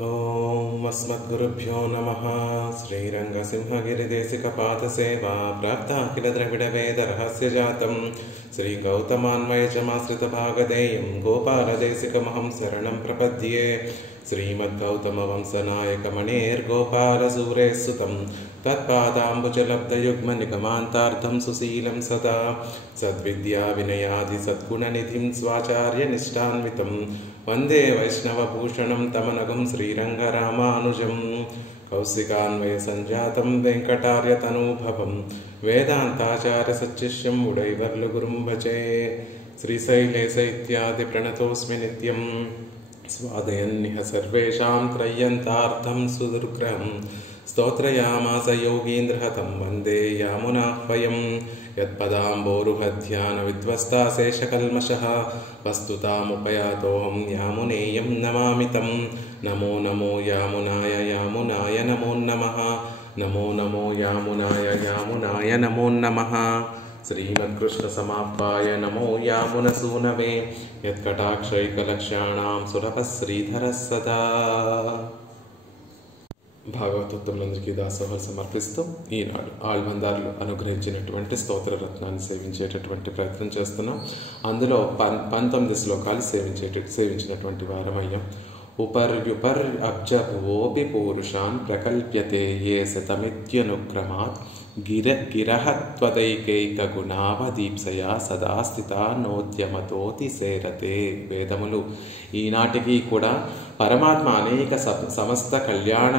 ఓం అస్మద్గురుభ్యో నమః. శ్రీరంగసింహగిరిదేశికపాదసేవా ప్రాప్తాఖిల ద్రవిడ వేద రహస్య జాతం శ్రీ గౌతమాన్వయచమాశ్రితభాగధేయం గోపాలదేశికమహం శరణం ప్రపద్యే. శ్రీమద్గౌతమవంశనాయకమణేర్గోపాలసూరేస్సుతం తత్పాదాంబుజలబ్ధయుగ్మనిగమాంతార్థం సుశీలం సదా సద్విద్యా వినయాది సద్గుణనిధిం స్వాచార్యనిష్టాన్వితం వందే వైష్ణవభూషణం తమనగం శ్రీరంగరామానుజం. కౌశికాన్వయ సంజాతం వెంకటార్యతనూభవం వేదాంతాచార్య సచ్చిష్యం ఉడైవర్లు గురుం భజే. శ్రీశైలేశ ఇత్యాది ప్రణతోస్మి నిత్యం స్వాదయన్నిహ సర్వేషాం త్రయ్యంతార్థం సుదుర్గ్రహం స్తోత్రయామాస యోగీంద్రహతం వందే యామునాహ్వయం. యత్పదాంబోరుహధ్యాన విధ్వస్తాశేషకల్మషః వస్తుతాముపయాతోహం యామునేయం నమామి తం. నమో నమో యామునాయ యామునాయ నమో నమః. నమో నమో యామునాయ యామునాయ నమో నమః. శ్రీమత్కృష్ణ సమాప్పాయ నమో యామునసూనవే యత్కటాక్షైకలక్ష్యాణాం సులభ శ్రీధర సదా. భాగవతోత్తములందరికీ దాసోహలు సమర్పిస్తూ ఈనాడు ఆళ్వందారులు అనుగ్రహించినటువంటి స్తోత్ర రత్నాన్ని సేవించేటటువంటి ప్రయత్నం చేస్తున్నాం. అందులో 19 శ్లోకాలు సేవించినటువంటి వారమయ్యాం. ఉపర్యుపర్ అబ్జభువోపి పూరుషాన్ ప్రకల్ప్యతే ఏ శతమిత్యనుక్రమాత్ గిరహత్వదైకైక గుణావదీప్సయా సదా స్థిత నోద్యమతోతి సేరతే. వేదములు ఈనాటికి కూడా పరమాత్మ అనేక సమస్త కళ్యాణ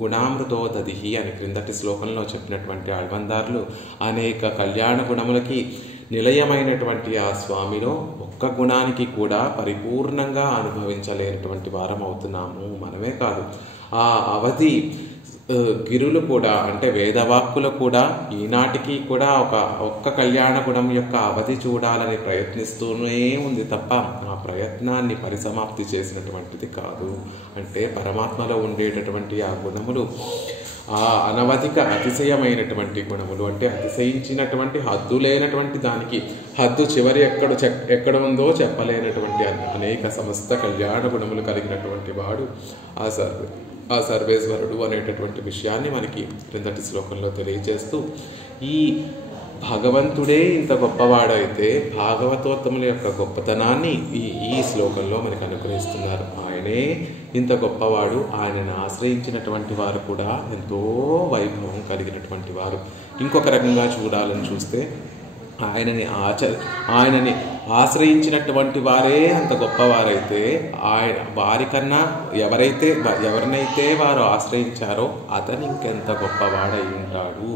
గుణామృతోదధి అని క్రిందటి శ్లోకంలో చెప్పినటువంటి ఆళ్వందారులు అనేక కళ్యాణ గుణములకి నిలయమైనటువంటి ఆ స్వామిలో ఒక్క గుణానికి కూడా పరిపూర్ణంగా అనుభవించలేనటువంటి వారం అవుతున్నాము. మనమే కాదు, ఆ అవధి గిరులు కూడా అంటే వేదవాక్కులు కూడా ఈనాటికి కూడా ఒక్క కళ్యాణ గుణం యొక్క అవధి చూడాలని ప్రయత్నిస్తూనే ఉంది తప్ప ఆ ప్రయత్నాన్ని పరిసమాప్తి చేసినటువంటిది కాదు. అంటే పరమాత్మలో ఉండేటటువంటి ఆ గుణములు ఆ అనవధిక అతిశయమైనటువంటి గుణములు, అంటే అతిశయించినటువంటి హద్దు లేనటువంటి దానికి హద్దు చివరి ఎక్కడ ఉందో చెప్పలేనటువంటి అనేక సమస్త కళ్యాణ గుణములు కలిగినటువంటి వాడు ఆ సర్వేశ్వరుడు అనేటటువంటి విషయాన్ని మనకి క్రిందటి శ్లోకంలో తెలియజేస్తూ, ఈ భగవంతుడే ఇంత గొప్పవాడైతే భాగవతోత్తముల యొక్క గొప్పతనాన్ని ఈ శ్లోకంలో మనకు అనుగ్రహిస్తున్నారు. ఆయనే ఇంత గొప్పవాడు, ఆయనను ఆశ్రయించినటువంటి వారు కూడా ఎంతో వైభవం కలిగినటువంటి వారు. ఇంకొక రకంగా చూడాలని చూస్తే ఆయనని ఆశ్రయించినటువంటి వారే అంత గొప్పవారైతే వారికన్నా ఎవరినైతే వారు ఆశ్రయించారో అతను ఇంకెంత గొప్పవాడై ఉంటాడు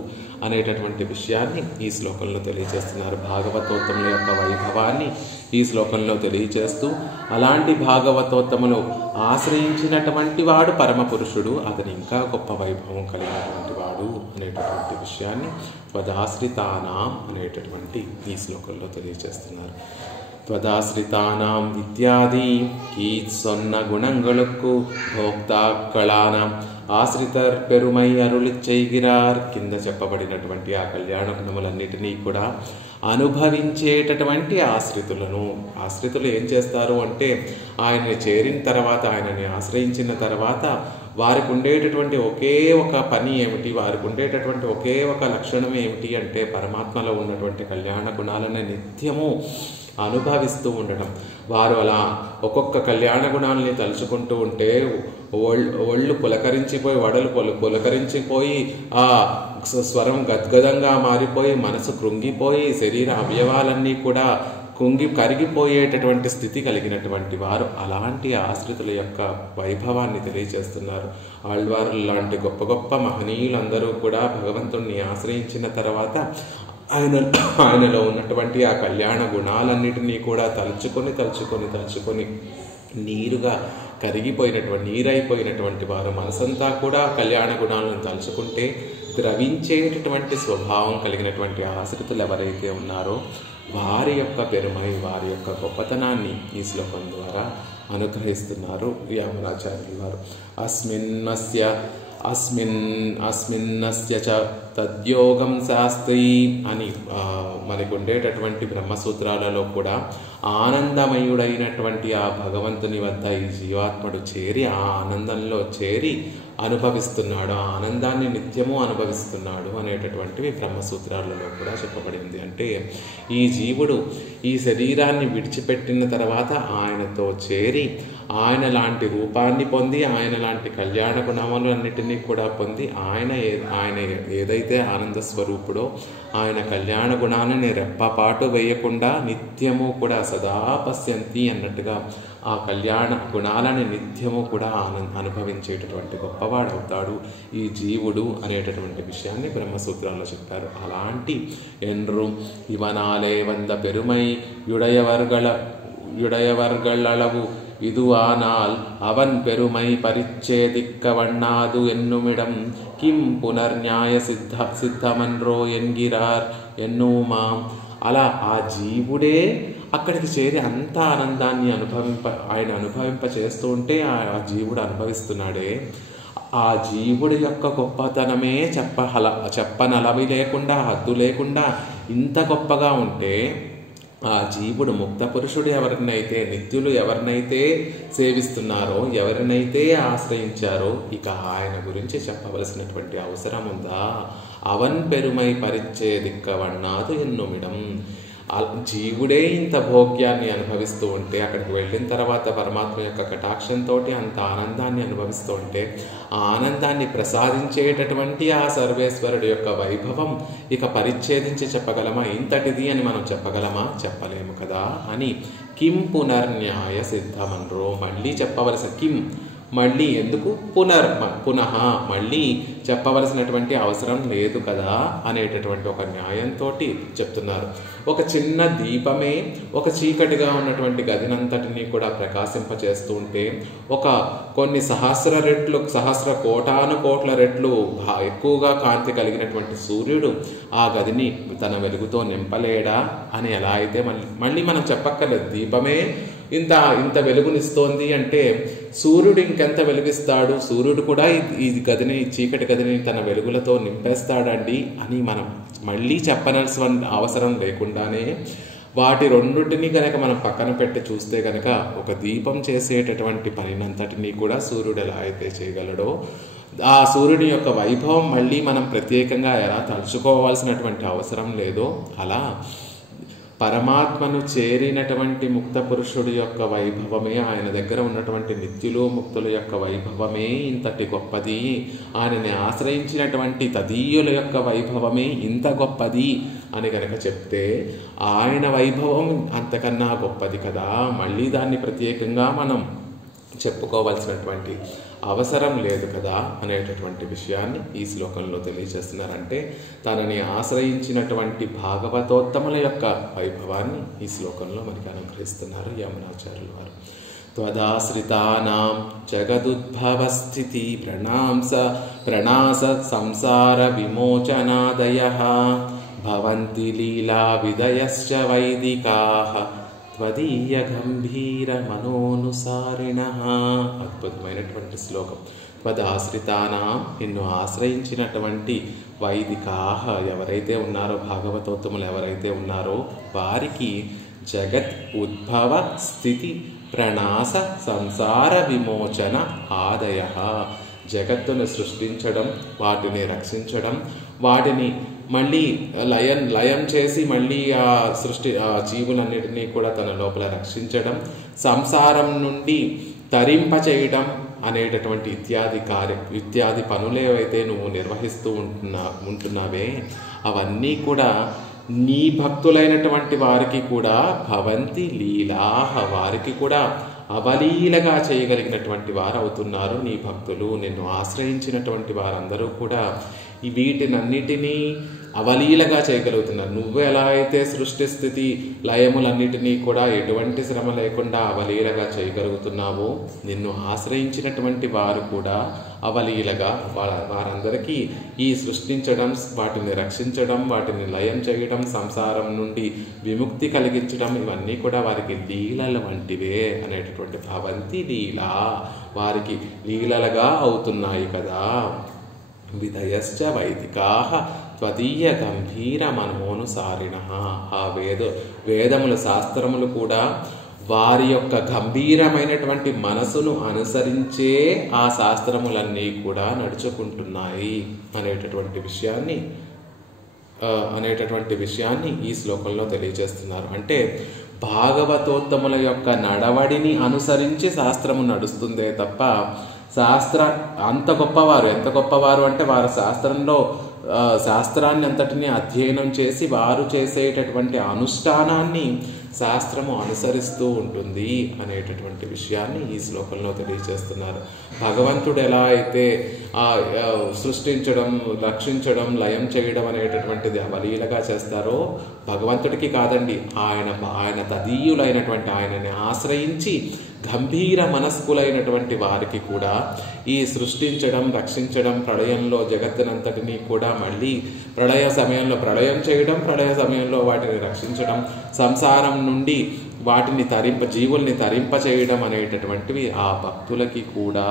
అనేటటువంటి విషయాన్ని ఈ శ్లోకంలో తెలియజేస్తున్నారు. భాగవతోత్తముల యొక్క వైభవాన్ని ఈ శ్లోకంలో తెలియజేస్తూ, అలాంటి భాగవతోత్తములు ఆశ్రయించినటువంటి వాడు పరమ పురుషుడు, అతను ఇంకా గొప్ప వైభవం కలిగినటువంటి వాడు అనేటటువంటి విషయాన్ని త్వదాశ్రితానాం అనేటటువంటి ఈ శ్లోకంలో తెలియజేస్తున్నారు. த்வதாஸ்ரிதானாம் இத்தியாதி கீத் சொன்ன குணங்களுக்கு భోక్తాక్కళానాం ఆశ్రితర్ పెరుమై అరుళి చేయగిరార్. కింద చెప్పబడినటువంటి ఆ కళ్యాణ గుణములన్నిటినీ కూడా అనుభవించేటటువంటి ఆశ్రితులు ఏం చేస్తారు అంటే, ఆయనని చేరిన తర్వాత, ఆయనని ఆశ్రయించిన తర్వాత వారికి ఉండేటటువంటి ఒకే ఒక పని ఏమిటి, వారికి ఉండేటటువంటి ఒకే ఒక లక్షణం ఏమిటి అంటే పరమాత్మలో ఉన్నటువంటి కళ్యాణ గుణాలను నిత్యము అనుభవిస్తూ ఉండడం. వారు అలా ఒక్కొక్క కళ్యాణ గుణాలని తలుచుకుంటూ ఉంటే ఒళ్ళు పులకరించిపోయి వడలు పులకరించిపోయి ఆ స్వరం గద్గదంగా మారిపోయి మనసు కృంగిపోయి శరీర అవయవాలన్నీ కూడా కరిగిపోయేటటువంటి స్థితి కలిగినటువంటి వారు. అలాంటి ఆశ్రితుల యొక్క వైభవాన్ని తెలియజేస్తున్నారు. ఆళ్వారులు లాంటి గొప్ప గొప్ప మహనీయులందరూ కూడా భగవంతుణ్ణి ఆశ్రయించిన తర్వాత ఆయనలో ఉన్నటువంటి ఆ కళ్యాణ గుణాలన్నిటినీ కూడా తలుచుకొని నీరైపోయినటువంటి వారు. మనసంతా కూడా కళ్యాణ గుణాలను తలుచుకుంటే ద్రవించేటటువంటి స్వభావం కలిగినటువంటి ఆశ్రితులు ఎవరైతే ఉన్నారో వారి యొక్క పెరుమై, వారి యొక్క గొప్పతనాన్ని ఈ శ్లోకం ద్వారా అనుగ్రహిస్తున్నారు యామునాచార్యులు వారు. అస్మిన్మస్య అస్మిన్నస్య చ తద్యోగం శాస్త్రీ అని మనకు ఉండేటటువంటి బ్రహ్మసూత్రాలలో కూడా ఆనందమయుడైనటువంటి ఆ భగవంతుని వద్ద ఈ జీవాత్ముడు చేరి ఆ ఆనందంలో చేరి అనుభవిస్తున్నాడు, ఆ ఆనందాన్ని నిత్యము అనుభవిస్తున్నాడు అనేటటువంటివి బ్రహ్మసూత్రాలలో కూడా చెప్పబడింది. అంటే ఈ జీవుడు ఈ శరీరాన్ని విడిచిపెట్టిన తర్వాత ఆయనతో చేరి ఆయన లాంటి రూపాన్ని పొంది ఆయన లాంటి కళ్యాణ గుణములన్నిటినీ కూడా పొంది ఆయన ఏదైతే ఆనంద స్వరూపుడో ఆయన కళ్యాణ గుణాలని రెప్పపాటు వేయకుండా నిత్యము కూడా సదా పశ్యంతి అన్నట్టుగా ఆ కళ్యాణ గుణాలని నిత్యము కూడా అనుభవించేటటువంటి గొప్పవాడవుతాడు ఈ జీవుడు అనేటటువంటి విషయాన్ని బ్రహ్మసూత్రాల్లో చెప్పారు. అలాంటి ఎండ్రు ఇవనాలే వంద పెరుమై యుడయవర్గళవు இதுவானால் அவன் பெருமை பரிச்சேதிக்க வண்ணாது என்னுமிடம் கிம் புனర్న్యాయ సిద్ధమన్రో ఎన్గిరార్ ఎన్నుమాం. అలా ఆ జీవుడే అక్కడికి చేరి అంత ఆనందాన్ని ఆయన అనుభవింప చేస్తూ ఉంటే ఆ జీవుడు అనుభవిస్తున్నాడే, ఆ జీవుడి యొక్క గొప్పతనమే చెప్పనలవి లేకుండా హద్దు లేకుండా ఇంత గొప్పగా ఉంటే ఆ జీవుడు ముక్త పురుషుడు ఎవరినైతే నిత్యులు ఎవరినైతే సేవిస్తున్నారో ఎవరినైతే ఆశ్రయించారో ఇక ఆయన గురించి చెప్పవలసినటువంటి అవసరం ఉందా? అవన్ పెరుమై పరిచ్చేదిక్క వన్నాదు ఎన్నుమిడం. జీవుడే ఇంత భోగ్యాన్ని అనుభవిస్తూ ఉంటే అక్కడికి వెళ్ళిన తర్వాత పరమాత్మ యొక్క కటాక్షంతో అంత ఆనందాన్ని అనుభవిస్తూ ఉంటే ఆ ఆనందాన్ని ప్రసాదించేటటువంటి ఆ సర్వేశ్వరుడు యొక్క వైభవం ఇక పరిచ్ఛేదించి చెప్పగలమా? ఇంతటిది అని మనం చెప్పగలమా? చెప్పలేము కదా అని కిం పునర్న్యాయ సిద్ధమన్రో. మళ్ళీ చెప్పవలసిన కిం మళ్ళీ ఎందుకు, పునః మళ్ళీ చెప్పవలసినటువంటి అవసరం లేదు కదా అనేటటువంటి ఒక న్యాయంతో చెప్తున్నారు. ఒక చిన్న దీపమే ఒక చీకటిగా ఉన్నటువంటి గదినంతటినీ కూడా ప్రకాశింపచేస్తూ ఉంటే కొన్ని సహస్ర కోటాను కోట్ల రెట్లు ఎక్కువగా కాంతి కలిగినటువంటి సూర్యుడు ఆ గదిని తన వెలుగుతో నింపలేడా అని ఎలా అయితే మళ్ళీ మనం చెప్పక్కర్లేదు. దీపమే ఇంత వెలుగునిస్తోంది అంటే సూర్యుడు ఇంకెంత వెలుగిస్తాడు, సూర్యుడు కూడా ఈ చీకటి గదిని తన వెలుగులతో నింపేస్తాడండి అని మనం మళ్ళీ చెప్పనవలసిన అవసరం లేకుండానే వాటి రెండింటినీ కనుక మనం పక్కన పెట్టి చూస్తే కనుక ఒక దీపం చేసేటటువంటి పనినంతటినీ కూడా సూర్యుడు ఎలా అయితే చేయగలడో ఆ సూర్యుని యొక్క వైభవం మళ్ళీ మనం ప్రత్యేకంగా ఎలా తలుచుకోవాల్సినటువంటి అవసరం లేదో అలా పరమాత్మను చేరినటువంటి ముక్త పురుషుడి యొక్క వైభవమే, ఆయన దగ్గర ఉన్నటువంటి నిత్యులు ముక్తుల యొక్క వైభవమే ఇంతటి గొప్పది, ఆయనని ఆశ్రయించినటువంటి తదీయుల యొక్క వైభవమే ఇంత గొప్పది అని కనుక చెప్తే ఆయన వైభవం అంతకన్నా గొప్పది కదా. మళ్ళీ దాన్ని ప్రత్యేకంగా మనం చెప్పుకోవాల్సినటువంటి అవసరం లేదు కదా అనేటటువంటి విషయాన్ని ఈ శ్లోకంలో తెలియజేస్తున్నారంటే తనని ఆశ్రయించినటువంటి భాగవతోత్తముల యొక్క వైభవాన్ని ఈ శ్లోకంలో మనకి అనుగ్రహిస్తున్నారు యమునాచార్యుల వారు. త్వదాశ్రితానాం జగదుద్భవస్థితి ప్రణాస సంసార విమోచనాదయః భవంతి లీలా విదయశ్చ వైదికాః త్వదీయ గంభీర మనోనుసారిణః. అద్భుతమైనటువంటి శ్లోకం. త్వదాశ్రితానాం, నిన్ను ఆశ్రయించినటువంటి వైదికాః ఎవరైతే ఉన్నారో, భాగవతోత్తములు ఎవరైతే ఉన్నారో వారికి జగత్ ఉద్భవ స్థితి ప్రణాస సంసార విమోచన ఆదయః. జగత్తును సృష్టించడం, వాటిని రక్షించడం, వాటిని మళ్ళీ లయం చేసి మళ్ళీ ఆ జీవులన్నిటినీ కూడా తన లోపల రక్షించడం, సంసారం నుండి తరింపచేయడం అనేటటువంటి ఇత్యాది పనులు ఏవైతే నువ్వు నిర్వహిస్తూ ఉంటున్నావే అవన్నీ కూడా నీ భక్తులైనటువంటి వారికి కూడా భవంతి లీలాహ, వారికి కూడా అవలీలగా చేయగలిగినటువంటి వారు అవుతున్నారు నీ భక్తులు. నిన్ను ఆశ్రయించినటువంటి వారందరూ కూడా వీటినన్నిటినీ అవలీలగా చేయగలుగుతున్నారు. నువ్వు ఎలా అయితే సృష్టి స్థితి లయములన్నిటినీ కూడా ఎటువంటి శ్రమ లేకుండా అవలీలగా చేయగలుగుతున్నావో నిన్ను ఆశ్రయించినటువంటి వారు కూడా అవలీలగా వారందరికీ ఈ సృష్టించడం, వాటిని రక్షించడం, వాటిని లయం చేయడం, సంసారం నుండి విముక్తి కలిగించడం ఇవన్నీ కూడా వారికి లీలల వంటివే అనేటటువంటి భవంతి లీలా, వారికి లీలలుగా అవుతున్నాయి కదా. విధయశ్చ వైదికాః త్వదీయ గంభీర మనోనుసారిణః. ఆ వేదములు శాస్త్రములు కూడా వారి యొక్క గంభీరమైనటువంటి మనసును అనుసరించే ఆ శాస్త్రములన్నీ కూడా నడుచుకుంటున్నాయి అనేటటువంటి విషయాన్ని ఈ శ్లోకంలో తెలియజేస్తున్నారు. అంటే భాగవతోత్తముల యొక్క నడవడిని అనుసరించి శాస్త్రము నడుస్తుందే తప్ప ఎంత గొప్పవారు అంటే వారు శాస్త్రాన్ని అంతటిని అధ్యయనం చేసి వారు చేసేటటువంటి అనుష్ఠానాన్ని శాస్త్రము అనుసరిస్తూ ఉంటుంది అనేటటువంటి విషయాన్ని ఈ శ్లోకంలో తెలియజేస్తున్నారు. భగవంతుడు ఎలా అయితే సృష్టించడం, రక్షించడం, లయం చేయడం అనేటటువంటిది అవలీలగా చేస్తారో భగవంతుడికి కాదండి, ఆయన తదీయులైనటువంటి ఆయనని ఆశ్రయించి గంభీర మనస్కులైనటువంటి వారికి కూడా ఈ సృష్టించడం, రక్షించడం, ప్రళయంలో జగత్తునంతటినీ కూడా మళ్ళీ ప్రళయ సమయంలో ప్రళయం చేయడం, ప్రళయ సమయంలో వాటిని రక్షించడం, సంసారం నుండి వాటిని జీవుల్ని తరింప చేయడం అనేటటువంటివి ఆ భక్తులకి కూడా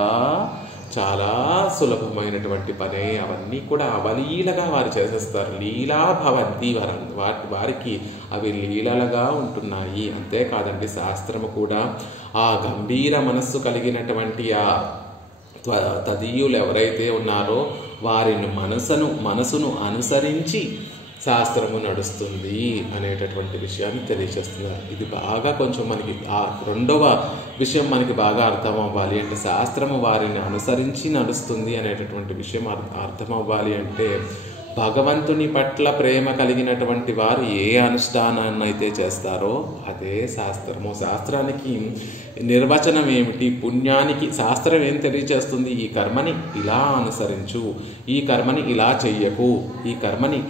చాలా సులభమైనటువంటి పనే. అవన్నీ కూడా అవలీలగా వారు చేసేస్తారు. లీలా భవంతి, వారికి అవి లీలలుగా ఉంటున్నాయి. అంతేకాదండి, శాస్త్రము కూడా ఆ గంభీర మనస్సు కలిగినటువంటి ఆ తదీయులు ఎవరైతే ఉన్నారో వారిని మనసును అనుసరించి శాస్త్రము నడుస్తుంది అనేటటువంటి విషయాన్ని తెలియజేస్తున్నారు. ఇది బాగా కొంచెం మనకి ఆ రెండవ విషయం మనకి బాగా అర్థం అవ్వాలి అంటే, శాస్త్రము వారిని అనుసరించి నడుస్తుంది అనేటటువంటి విషయం అర్థం అవ్వాలి అంటే, భగవంతుని పట్ల ప్రేమ కలిగినటువంటి వారు ఏ అనుష్ఠానాన్ని అయితే చేస్తారో అదే శాస్త్రము. శాస్త్రానికి నిర్వచనం ఏమిటి? పుణ్యానికి శాస్త్రం ఏం తెలియజేస్తుంది? ఈ కర్మని ఇలా అనుసరించు, ఈ కర్మని ఇలా చెయ్యకు, ఈ కర్మని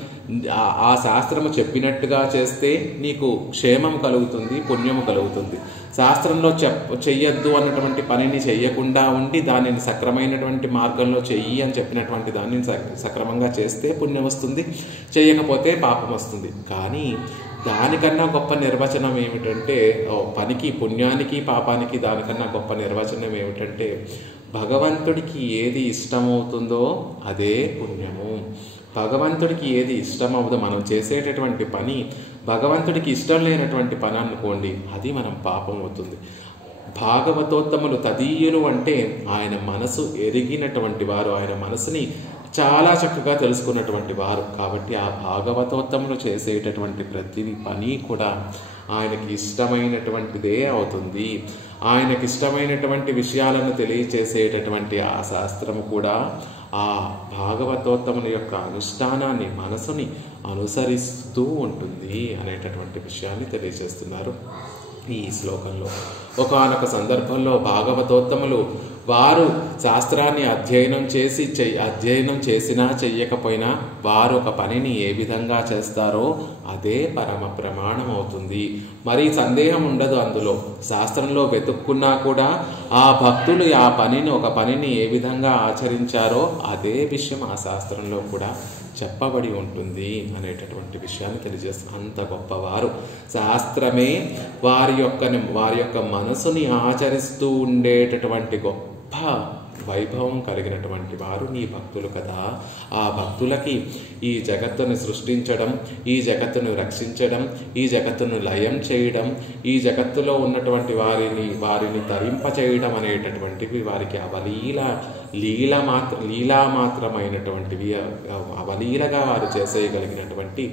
ఆ శాస్త్రము చెప్పినట్టుగా చేస్తే నీకు క్షేమం కలుగుతుంది, పుణ్యము కలుగుతుంది. శాస్త్రంలో చెయ్యొద్దు అన్నటువంటి పనిని చెయ్యకుండా ఉండి దానిని సక్రమైనటువంటి మార్గంలో చెయ్యి అని చెప్పినటువంటి దానిని సక్రమంగా చేస్తే పుణ్యం వస్తుంది, చెయ్యకపోతే పాపం వస్తుంది. కానీ దానికన్నా గొప్ప నిర్వచనం ఏమిటంటే, పనికి, పుణ్యానికి, పాపానికి దానికన్నా గొప్ప నిర్వచనం ఏమిటంటే, భగవంతుడికి ఏది ఇష్టమవుతుందో అదే పుణ్యము. భగవంతుడికి ఏది ఇష్టమవుతుందో, మనం చేసేటటువంటి పని భగవంతుడికి ఇష్టం లేనటువంటి పని అనుకోండి, అది మనం పాపం అవుతుంది. భాగవతోత్తములు తదీయులు అంటే ఆయన మనసు ఎరిగినటువంటి వారు, ఆయన మనసుని చాలా చక్కగా తెలుసుకున్నటువంటి వారు. కాబట్టి ఆ భాగవతోత్తములు చేసేటటువంటి ప్రతి పని కూడా ఆయనకి ఇష్టమైనటువంటిదే అవుతుంది. ఆయనకి ఇష్టమైనటువంటి విషయాలను తెలియచేసేటటువంటి ఆ శాస్త్రము కూడా ఆ భాగవతోత్తముల యొక్క అనుష్ఠానాన్ని, మనసుని అనుసరిస్తూ ఉంటుంది అనేటటువంటి విషయాన్ని తెలియజేస్తున్నారు ఈ శ్లోకంలో. ఒకానొక సందర్భంలో భాగవతోత్తములు వారు శాస్త్రాన్ని అధ్యయనం చేసినా చెయ్యకపోయినా వారు ఒక పనిని ఏ విధంగా చేస్తారో అదే పరమ ప్రమాణం అవుతుంది. మరి సందేహం ఉండదు అందులో. శాస్త్రంలో వెతుక్కున్నా కూడా ఆ భక్తులు ఒక పనిని ఏ విధంగా ఆచరించారో అదే విషయం ఆ శాస్త్రంలో కూడా చెప్పబడి ఉంటుంది అనేటటువంటి విషయాన్ని తెలియజేస్తారు. అంత గొప్పవారు. శాస్త్రమే వారి యొక్క మనసుని ఆచరిస్తూ ఉండేటటువంటి గొప్ప వైభవం కలిగినటువంటి వారు నీ భక్తులు కదా. ఆ భక్తులకి ఈ జగత్తును సృష్టించడం, ఈ జగత్తును రక్షించడం, ఈ జగత్తును లయం చేయడం, ఈ జగత్తులో ఉన్నటువంటి వారిని తరింపచేయడం అనేటటువంటివి వారికి లీలామాత్రమైనటువంటివి, అవలీలగా వారు చేసేయగలిగినటువంటి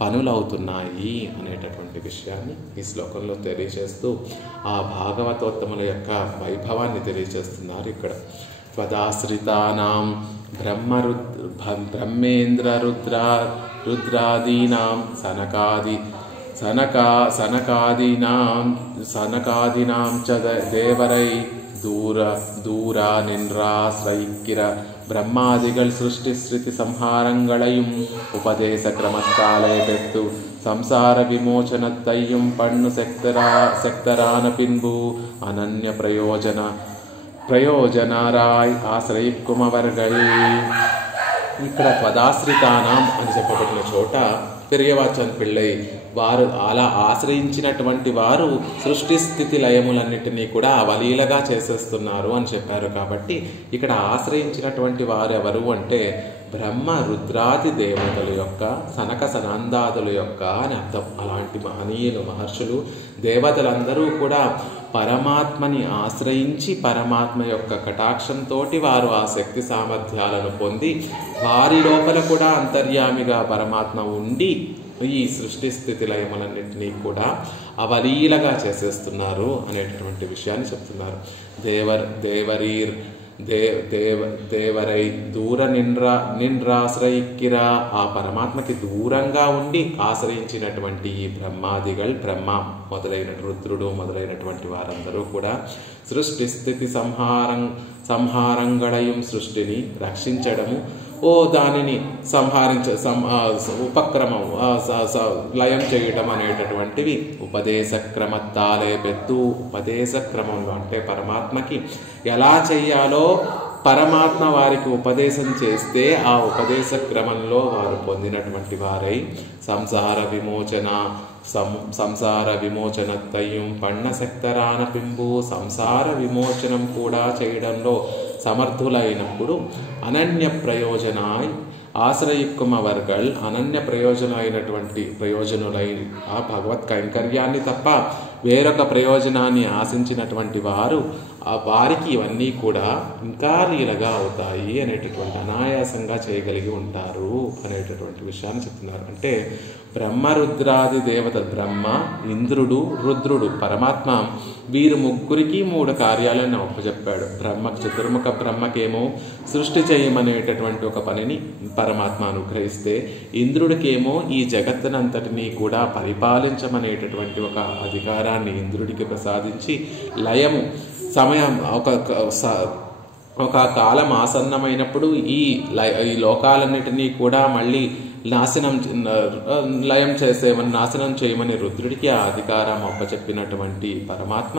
పనులవుతున్నాయి అనేటటువంటి విషయాన్ని ఈ శ్లోకంలో తెలియజేస్తూ ఆ భాగవతోత్తముల యొక్క వైభవాన్ని తెలియజేస్తున్నారు ఇక్కడ. త్వదాశ్రితానాం బ్రహ్మేంద్ర రుద్రాదీనాం సనకాదీనాం చ దేవరై ദൂരാ നിൻറാശ്രയിക്കിര ബ്രഹ്മാദികൾ സൃഷ്ടിശ്രുതി സംഹാരങ്ങളെയും ഉപദേശക്രമത്താലെ പെട്ടു സംസാര വിമോചനത്തെയും പണ്ണു സെക്തരാന പിൻപു അനന്യ ప్రయోజనరాయ్ ఆశ్రయిక్కుమవర్గై. ఇక్కడ త్వదాశ్రితానాం అని చెప్పబడిన చోట పెరియవాచన్ పిళ్ళై వారు అలా ఆశ్రయించినటువంటి వారు సృష్టి స్థితి లయములన్నిటినీ కూడా అవలీలగా చేసేస్తున్నారు అని చెప్పారు. కాబట్టి ఇక్కడ ఆశ్రయించినటువంటి వారు ఎవరు అంటే బ్రహ్మ రుద్రాది దేవతల యొక్క సనక సనందాదుల యొక్క అని అర్థం. అలాంటి మహనీయులు మహర్షులు దేవతలందరూ కూడా పరమాత్మని ఆశ్రయించి పరమాత్మ యొక్క కటాక్షంతో వారు ఆ శక్తి సామర్థ్యాలను పొంది వారి లోపల కూడా అంతర్యామిగా పరమాత్మ ఉండి ఈ సృష్టి స్థితి లయములన్నింటినీ కూడా అవలీలగా చేసేస్తున్నారు అనేటటువంటి విషయాన్ని చెప్తున్నారు. దేవరీర్ దేవరై దూర నిన్రాశ్రయిక్కిరా, ఆ పరమాత్మకి దూరంగా ఉండి ఆశ్రయించినటువంటి ఈ బ్రహ్మ మొదలైన రుద్రుడు మొదలైనటువంటి వారందరూ కూడా సృష్టి స్థితి సంహారంగడయం సృష్టిని రక్షించడము, దానిని ఉపక్రమం లయం చేయటం అనేటటువంటివి ఉపదేశ క్రమత్తాలే పెద్దు. ఉపదేశ క్రమంలో అంటే పరమాత్మకి ఎలా చెయ్యాలో పరమాత్మ వారికి ఉపదేశం చేస్తే ఆ ఉపదేశ క్రమంలో వారు పొందినటువంటి వారై సంసార విమోచనత్తయ్యం పన్నశక్తరాన పింబు సంసార విమోచనం కూడా చేయడంలో సమర్థులైనప్పుడు అనన్య ప్రయోజనాయ్ ఆశ్రయిక్కుమవర్గల్ అనన్య ప్రయోజనులై ఆ భగవత్ కైంకర్యాన్ని తప్ప వేరొక ప్రయోజనాన్ని ఆశించినటువంటి వారు వారికి ఇవన్నీ కూడా ఇంకా లీలగా అవుతాయి అనేటటువంటి అనాయాసంగా చేయగలిగి ఉంటారు అనేటటువంటి విషయాన్ని చెప్తున్నారు. అంటే బ్రహ్మరుద్రాది దేవత బ్రహ్మ, ఇంద్రుడు, రుద్రుడు, పరమాత్మ వీరు ముగ్గురికి 3 కార్యాలను ఒప్పచెప్పాడు. చతుర్ముఖ బ్రహ్మకేమో సృష్టి చేయమనేటటువంటి ఒక పనిని పరమాత్మ అనుగ్రహిస్తే, ఇంద్రుడికేమో ఈ జగత్తునంతటినీ కూడా పరిపాలించమనేటటువంటి ఒక అధికారాన్ని ఇంద్రుడికి ప్రసాదించి లయము సమయం ఒక కాలం ఆసన్నమైనప్పుడు ఈ లోకాలన్నిటినీ కూడా మళ్ళీ నాశనం చేయమని రుద్రుడికి ఆ అధికారం అప్పచెప్పినటువంటి పరమాత్మ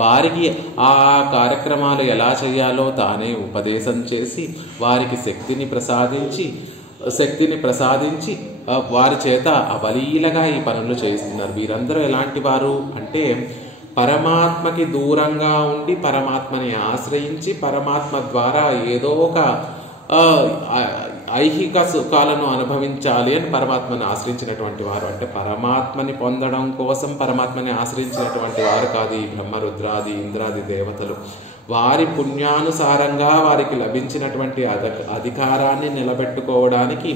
వారికి ఆ కార్యక్రమాలు ఎలా చేయాలో తానే ఉపదేశం చేసి వారికి శక్తిని ప్రసాదించి వారి చేత అవలీలగా ఈ పనులు చేస్తున్నారు. వీరందరూ ఎలాంటి వారు అంటే పరమాత్మకి దూరంగా ఉండి పరమాత్మని ఆశ్రయించి పరమాత్మ ద్వారా ఏదో ఒక ఐహిక సుఖాలను అనుభవించాలి అని పరమాత్మని ఆశ్రయించినటువంటి వారు. అంటే పరమాత్మని పొందడం కోసం పరమాత్మని ఆశ్రయించినటువంటి వారు కాదు ఈ బ్రహ్మరుద్రాది ఇంద్రాది దేవతలు. వారి పుణ్యానుసారంగా వారికి లభించినటువంటి అధికారాన్ని నిలబెట్టుకోవడానికి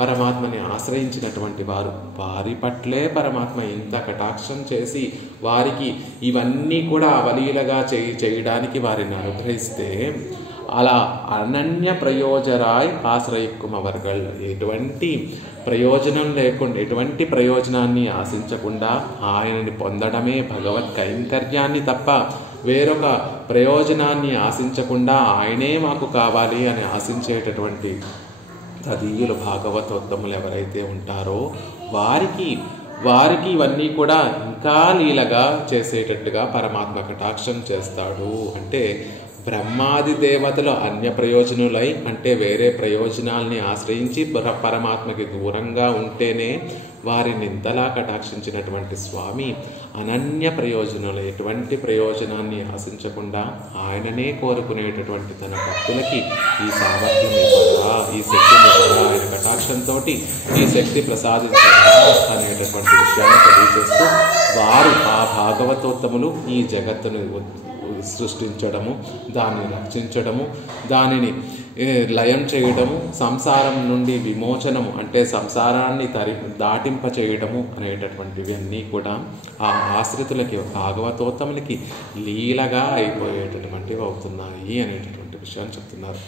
పరమాత్మని ఆశ్రయించినటువంటి వారు. వారి పట్లే పరమాత్మ ఇంత కటాక్షం చేసి వారికి ఇవన్నీ కూడా అవలీలగా చేయడానికి వారిని అనుగ్రహిస్తే అలా అనన్య ప్రయోజరాయ్ ఆశ్రయిక్కుమవర్గల్ ఎటువంటి ప్రయోజనం లేకుండా ఎటువంటి ప్రయోజనాన్ని ఆశించకుండా ఆయనని పొందడమే భగవత్ కైంకర్యాన్ని తప్ప వేరొక ప్రయోజనాన్ని ఆశించకుండా ఆయనే మాకు కావాలి అని ఆశించేటటువంటి తదీయులు భాగవతోత్తములు ఎవరైతే ఉంటారో వారికి ఇవన్నీ కూడా ఇంకా లీలగా చేసేటట్టుగా పరమాత్మ కటాక్షం చేస్తాడు. అంటే బ్రహ్మాది దేవతలు అన్య ప్రయోజనులై అంటే వేరే ప్రయోజనాల్ని ఆశ్రయించి పరమాత్మకి దూరంగా ఉంటేనే వారిని ఇంతలా కటాక్షించినటువంటి స్వామి అనన్య ప్రయోజనాలు ఎటువంటి ప్రయోజనాన్ని ఆశించకుండా ఆయననే కోరుకునేటటువంటి తన భక్తులకి ఈ సామర్థ్యం ఇవ్వరా, ఈ శక్తిని ఇవ్వరా, ఆయన కటాక్షంతో ఈ శక్తి ప్రసాదించరా అనేటటువంటి విషయాన్ని తెలియజేస్తూ వారు ఆ భాగవతోత్తములు ఈ జగత్తును సృష్టించడము, దాన్ని రక్షించడము, దానిని లయం చేయడము, సంసారం నుండి విమోచనము అంటే సంసారాన్ని దాటింప చేయడము అనేటటువంటివి అన్నీ కూడా ఆ ఆశ్రితులకి భాగవతోత్తములకి లీలగా అయిపోయేటటువంటివి అవుతున్నాయి అనేటటువంటి విషయాన్ని చెప్తున్నారు.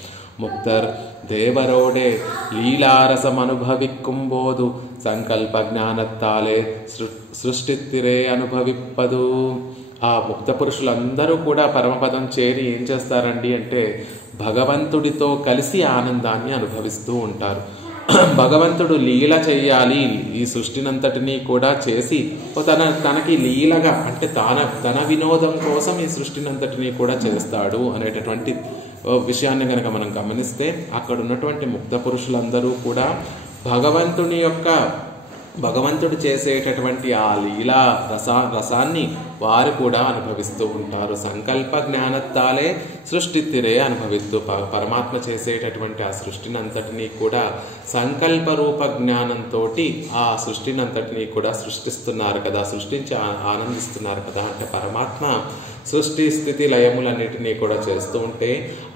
ముక్తర్ దేవరోడే లీలారసమనుభవిక్కుంబోదు సంకల్ప జ్ఞానత్తాలే సృష్టిత్తిరే అనుభవిప్పదు. ఆ ముక్త పురుషులందరూ కూడా పరమపదం చేరి ఏం చేస్తారండి అంటే భగవంతుడితో కలిసి ఆనందాన్ని అనుభవిస్తూ ఉంటారు. భగవంతుడు లీల చెయ్యాలి, ఈ సృష్టినంతటినీ కూడా చేసి తనకి లీలగా అంటే తన వినోదం కోసం ఈ సృష్టినంతటినీ కూడా చేస్తాడు అనేటటువంటి విషయాన్ని కనుక మనం గమనిస్తే అక్కడ ఉన్నటువంటి ముక్త పురుషులందరూ కూడా భగవంతుని యొక్క భగవంతుడు చేసేటటువంటి ఆ లీలా రసాన్ని వారు కూడా అనుభవిస్తూ ఉంటారు. సంకల్ప జ్ఞానత్తాలే సృష్టిత్తిరే అనుభవిస్తూ పరమాత్మ చేసేటటువంటి ఆ సృష్టినంతటినీ కూడా సంకల్ప రూప జ్ఞానంతో ఆ సృష్టినంతటినీ కూడా సృష్టిస్తున్నారు కదా, సృష్టించి ఆనందిస్తున్నారు కదా. అంటే పరమాత్మ సృష్టి స్థితి లయములన్నిటినీ కూడా చేస్తూ ఉంటే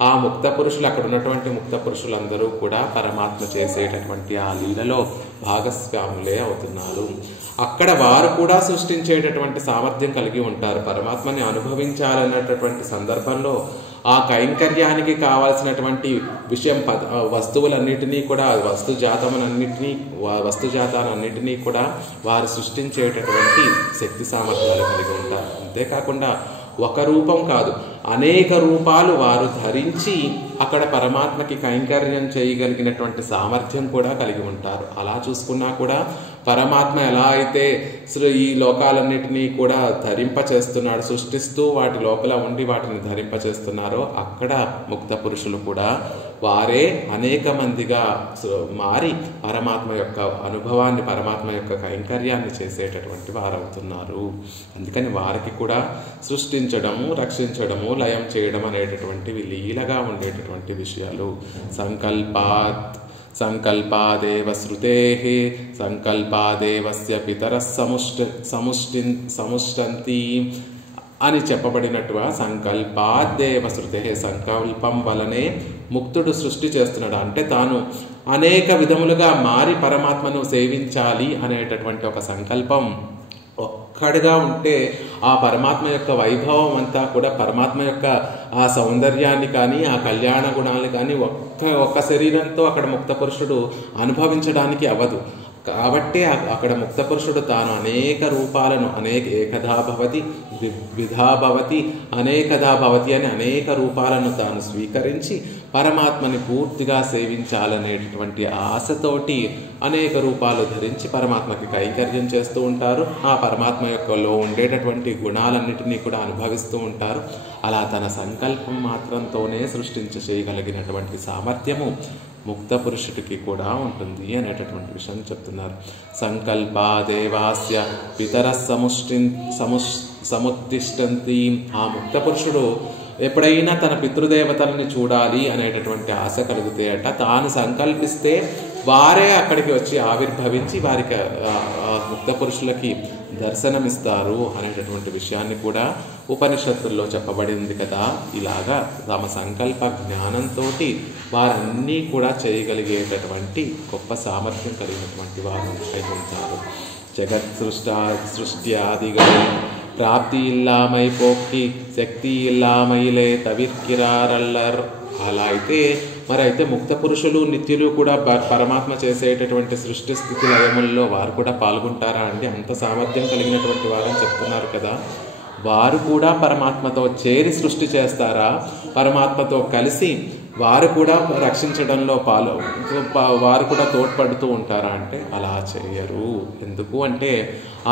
ఆ ముక్త పురుషులు, అక్కడ ఉన్నటువంటి ముక్త పురుషులందరూ కూడా పరమాత్మ చేసేటటువంటి ఆ లీలలో భాగస్వాములే అవుతున్నారు. అక్కడ వారు కూడా సృష్టించేటటువంటి సామర్థ్యం కలిగి ఉంటారు. పరమాత్మని అనుభవించాలనేటటువంటి సందర్భంలో ఆ కైంకర్యానికి కావాల్సినటువంటి విషయం వస్తువులన్నిటినీ కూడా వస్తుజాతాలన్నిటినీ కూడా వారు సృష్టించేటటువంటి శక్తి సామర్థ్యాలు కలిగి ఉంటారు. అంతేకాకుండా ఒక రూపం కాదు, అనేక రూపాలు వారు ధరించి అక్కడ పరమాత్మకి కైంకర్యం చేయగలిగినటువంటి సామర్థ్యం కూడా కలిగి ఉంటారు. అలా చూసుకున్నా కూడా పరమాత్మ ఎలా అయితే ఈ లోకాలన్నిటినీ కూడా ధరింపచేస్తున్నాడు, సృష్టిస్తూ వాటి లోపల ఉండి వాటిని ధరింపచేస్తున్నారో అక్కడ ముక్త పురుషులు కూడా వారే అనేక మందిగా మారి పరమాత్మ యొక్క అనుభవాన్ని, పరమాత్మ యొక్క కైంకర్యాన్ని చేసేటటువంటి వారవుతున్నారు. అందుకని వారికి కూడా సృష్టించడము, రక్షించడము, లయం చేయడం అనేటటువంటివి లీలగా ఉండేటటువంటి విషయాలు. సంకల్పాదేవ శృతేః సంకల్పాదేవస్య పితరః సముష్టంతి అని చెప్పబడినట్టుగా సంకల్పాదేవ శృతేః, సంకల్పం వలనే ముక్తుడు సృష్టి చేస్తున్నాడు. అంటే తాను అనేక విధములుగా మారి పరమాత్మను సేవించాలి అనేటటువంటి ఒక సంకల్పం ఒక్కడిగా ఉంటే ఆ పరమాత్మ యొక్క వైభవం అంతా కూడా, పరమాత్మ యొక్క ఆ సౌందర్యాన్ని కానీ, ఆ కళ్యాణ గుణాలను కానీ ఒక్క శరీరంతో అక్కడ ముక్త పురుషుడు అనుభవించడానికి అవ్వదు. కాబట్టి అక్కడ ముక్త పురుషుడు తాను అనేక రూపాలను, ఏకధా భవతి, ద్విధా భవతి, అనేకధా భవతి అని అనేక రూపాలను తాను స్వీకరించి పరమాత్మని పూర్తిగా సేవించాలనేటటువంటి ఆశతోటి అనేక రూపాలు ధరించి పరమాత్మకి కైంకర్యం చేస్తూ ఉంటారు. ఆ పరమాత్మ యొక్కలో ఉండేటటువంటి గుణాలన్నిటినీ కూడా అనుభవిస్తూ ఉంటారు. అలా తన సంకల్పం మాత్రంతోనే చేయగలిగినటువంటి సామర్థ్యము ముక్త పురుషుడికి కూడా ఉంటుంది అనేటటువంటి విషయం చెప్తున్నారు. సంకల్పాదేవాస్య పితరః సముత్తిష్టంతి. ఆ ముక్త పురుషుడు ఎప్పుడైనా తన పితృదేవతల్ని చూడాలి అనేటటువంటి ఆశ కలిగితే తాను సంకల్పిస్తే వారే అక్కడికి వచ్చి ఆవిర్భవించి వారికి ముక్త పురుషులకి దర్శనమిస్తారు అనేటటువంటి విషయాన్ని కూడా ఉపనిషత్తుల్లో చెప్పబడింది కదా. ఇలాగా తమ సంకల్ప జ్ఞానంతో వారన్నీ కూడా చేయగలిగేటటువంటి గొప్ప సామర్థ్యం కలిగినటువంటి వారు అయి ఉంటారు. జగత్ సృష్ట్యాదిగా ప్రాప్తి ఇల్లామై పోక్కి శక్తి ఇల్లామైలే తవిర్కిరారల్లర్. అలా అయితే అయితే ముక్త పురుషులు నిత్యులు కూడా పరమాత్మ చేసేటటువంటి సృష్టి స్థితి లయముల్లో వారు కూడా పాల్గొంటారా అండి? అంత సామర్థ్యం కలిగినటువంటి వారని చెప్తున్నారు కదా. వారు కూడా పరమాత్మతో చేరి సృష్టి చేస్తారా? పరమాత్మతో కలిసి వారు కూడా రక్షించడంలో వారు కూడా తోడ్పడుతూ ఉంటారా అంటే అలా చేయరు. ఎందుకు అంటే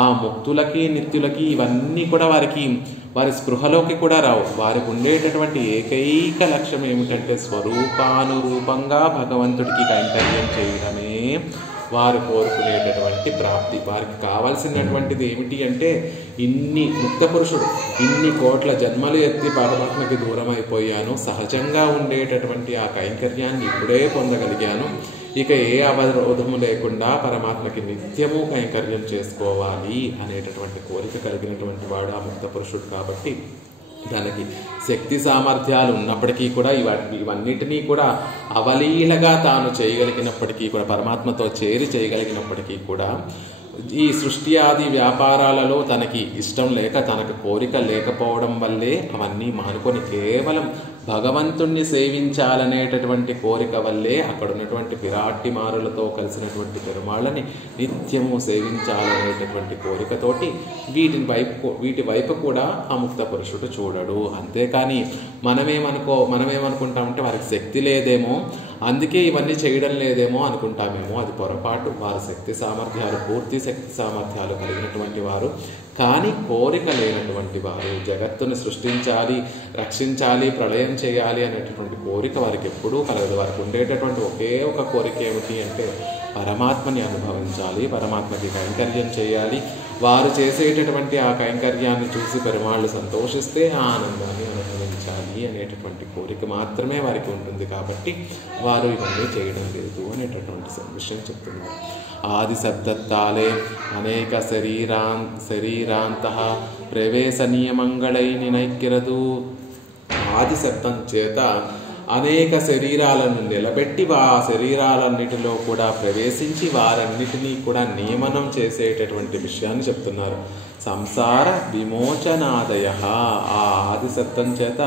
ఆ ముక్తులకి నిత్యులకి ఇవన్నీ కూడా వారి స్పృహలోకి కూడా రావు. వారికి ఉండేటటువంటి ఏకైక లక్ష్యం ఏమిటంటే స్వరూపానురూపంగా భగవంతుడికి కైంకర్యం చేయడమే వారు కోరుకునేటటువంటి ప్రాప్తి. వారికి కావాల్సినటువంటిది ఏమిటి అంటే ముక్త పురుషుడు ఇన్ని కోట్ల జన్మలు ఎత్తి పరమాత్మకి దూరం అయిపోయాను, సహజంగా ఉండేటటువంటి ఆ కైంకర్యాన్ని ఇప్పుడే పొందగలిగాను, ఇక ఏ అవరోధము లేకుండా పరమాత్మకి నిత్యము కైంకర్యం చేసుకోవాలి అనేటటువంటి కోరిక కలిగినటువంటి వాడు ఆ ముక్త పురుషుడు. కాబట్టి దానికి శక్తి సామర్థ్యాలు ఉన్నప్పటికీ కూడా ఇవన్నిటినీ కూడా అవలీలగా తాను చేయగలిగినప్పటికీ కూడా, పరమాత్మతో చేరి చేయగలిగినప్పటికీ కూడా ఈ సృష్టి ఆది వ్యాపారాలలో తనకి ఇష్టం లేక, తనకు కోరిక లేకపోవడం వల్లే అవన్నీ మానుకొని కేవలం భగవంతుణ్ణి సేవించాలనేటటువంటి కోరిక వల్లే అక్కడ ఉన్నటువంటి పిరాట్టిమారులతో కలిసినటువంటి పెరుమాళ్ళని నిత్యము సేవించాలనేటటువంటి కోరికతోటి వీటి వైపు కూడా ఆ ముక్త పురుషుడు చూడడు. అంతేకాని మనమేమనుకుంటామంటే వారికి శక్తి లేదేమో, అందుకే ఇవన్నీ చేయడం లేదేమో అనుకుంటామేమో. అది పొరపాటు. వారి శక్తి సామర్థ్యాలు, పూర్తి శక్తి సామర్థ్యాలు కలిగినటువంటి వారు కానీ కోరిక లేనటువంటి వారు, జగత్తుని సృష్టించాలి, రక్షించాలి, ప్రళయం చేయాలి అనేటటువంటి కోరిక వారికి ఎప్పుడూ కలగదు. వారికి ఉండేటటువంటి ఒకే ఒక కోరిక ఏమిటి అంటే పరమాత్మని అనుభవించాలి, పరమాత్మకి కైంకర్యం చేయాలి. వారు చేసేటటువంటి ఆ కైంకర్యాన్ని చూసి పెరుమాళ్ళు సంతోషిస్తే ఆ ఆనందాన్ని అనుభవించాలి అనేటటువంటి కోరిక మాత్రమే వారికి ఉంటుంది. కాబట్టి వారు ఇవన్నీ చేయడం లేదు అనేటటువంటి విషయం చెప్తున్నారు. ఆది సద్దత్తాలే అనేక శరీరాంతః ప్రవేశనీయ మంగళై నినైక్కిరదు. ఆది సత్తం చేత అనేక శరీరాలను నిలబెట్టి ఆ శరీరాలన్నిటిలో కూడా ప్రవేశించి వారన్నిటినీ కూడా నియమనం చేసేటటువంటి విషయాన్ని చెప్తున్నారు. సంసార విమోచనాదయ. ఆ ఆది సత్తం చేత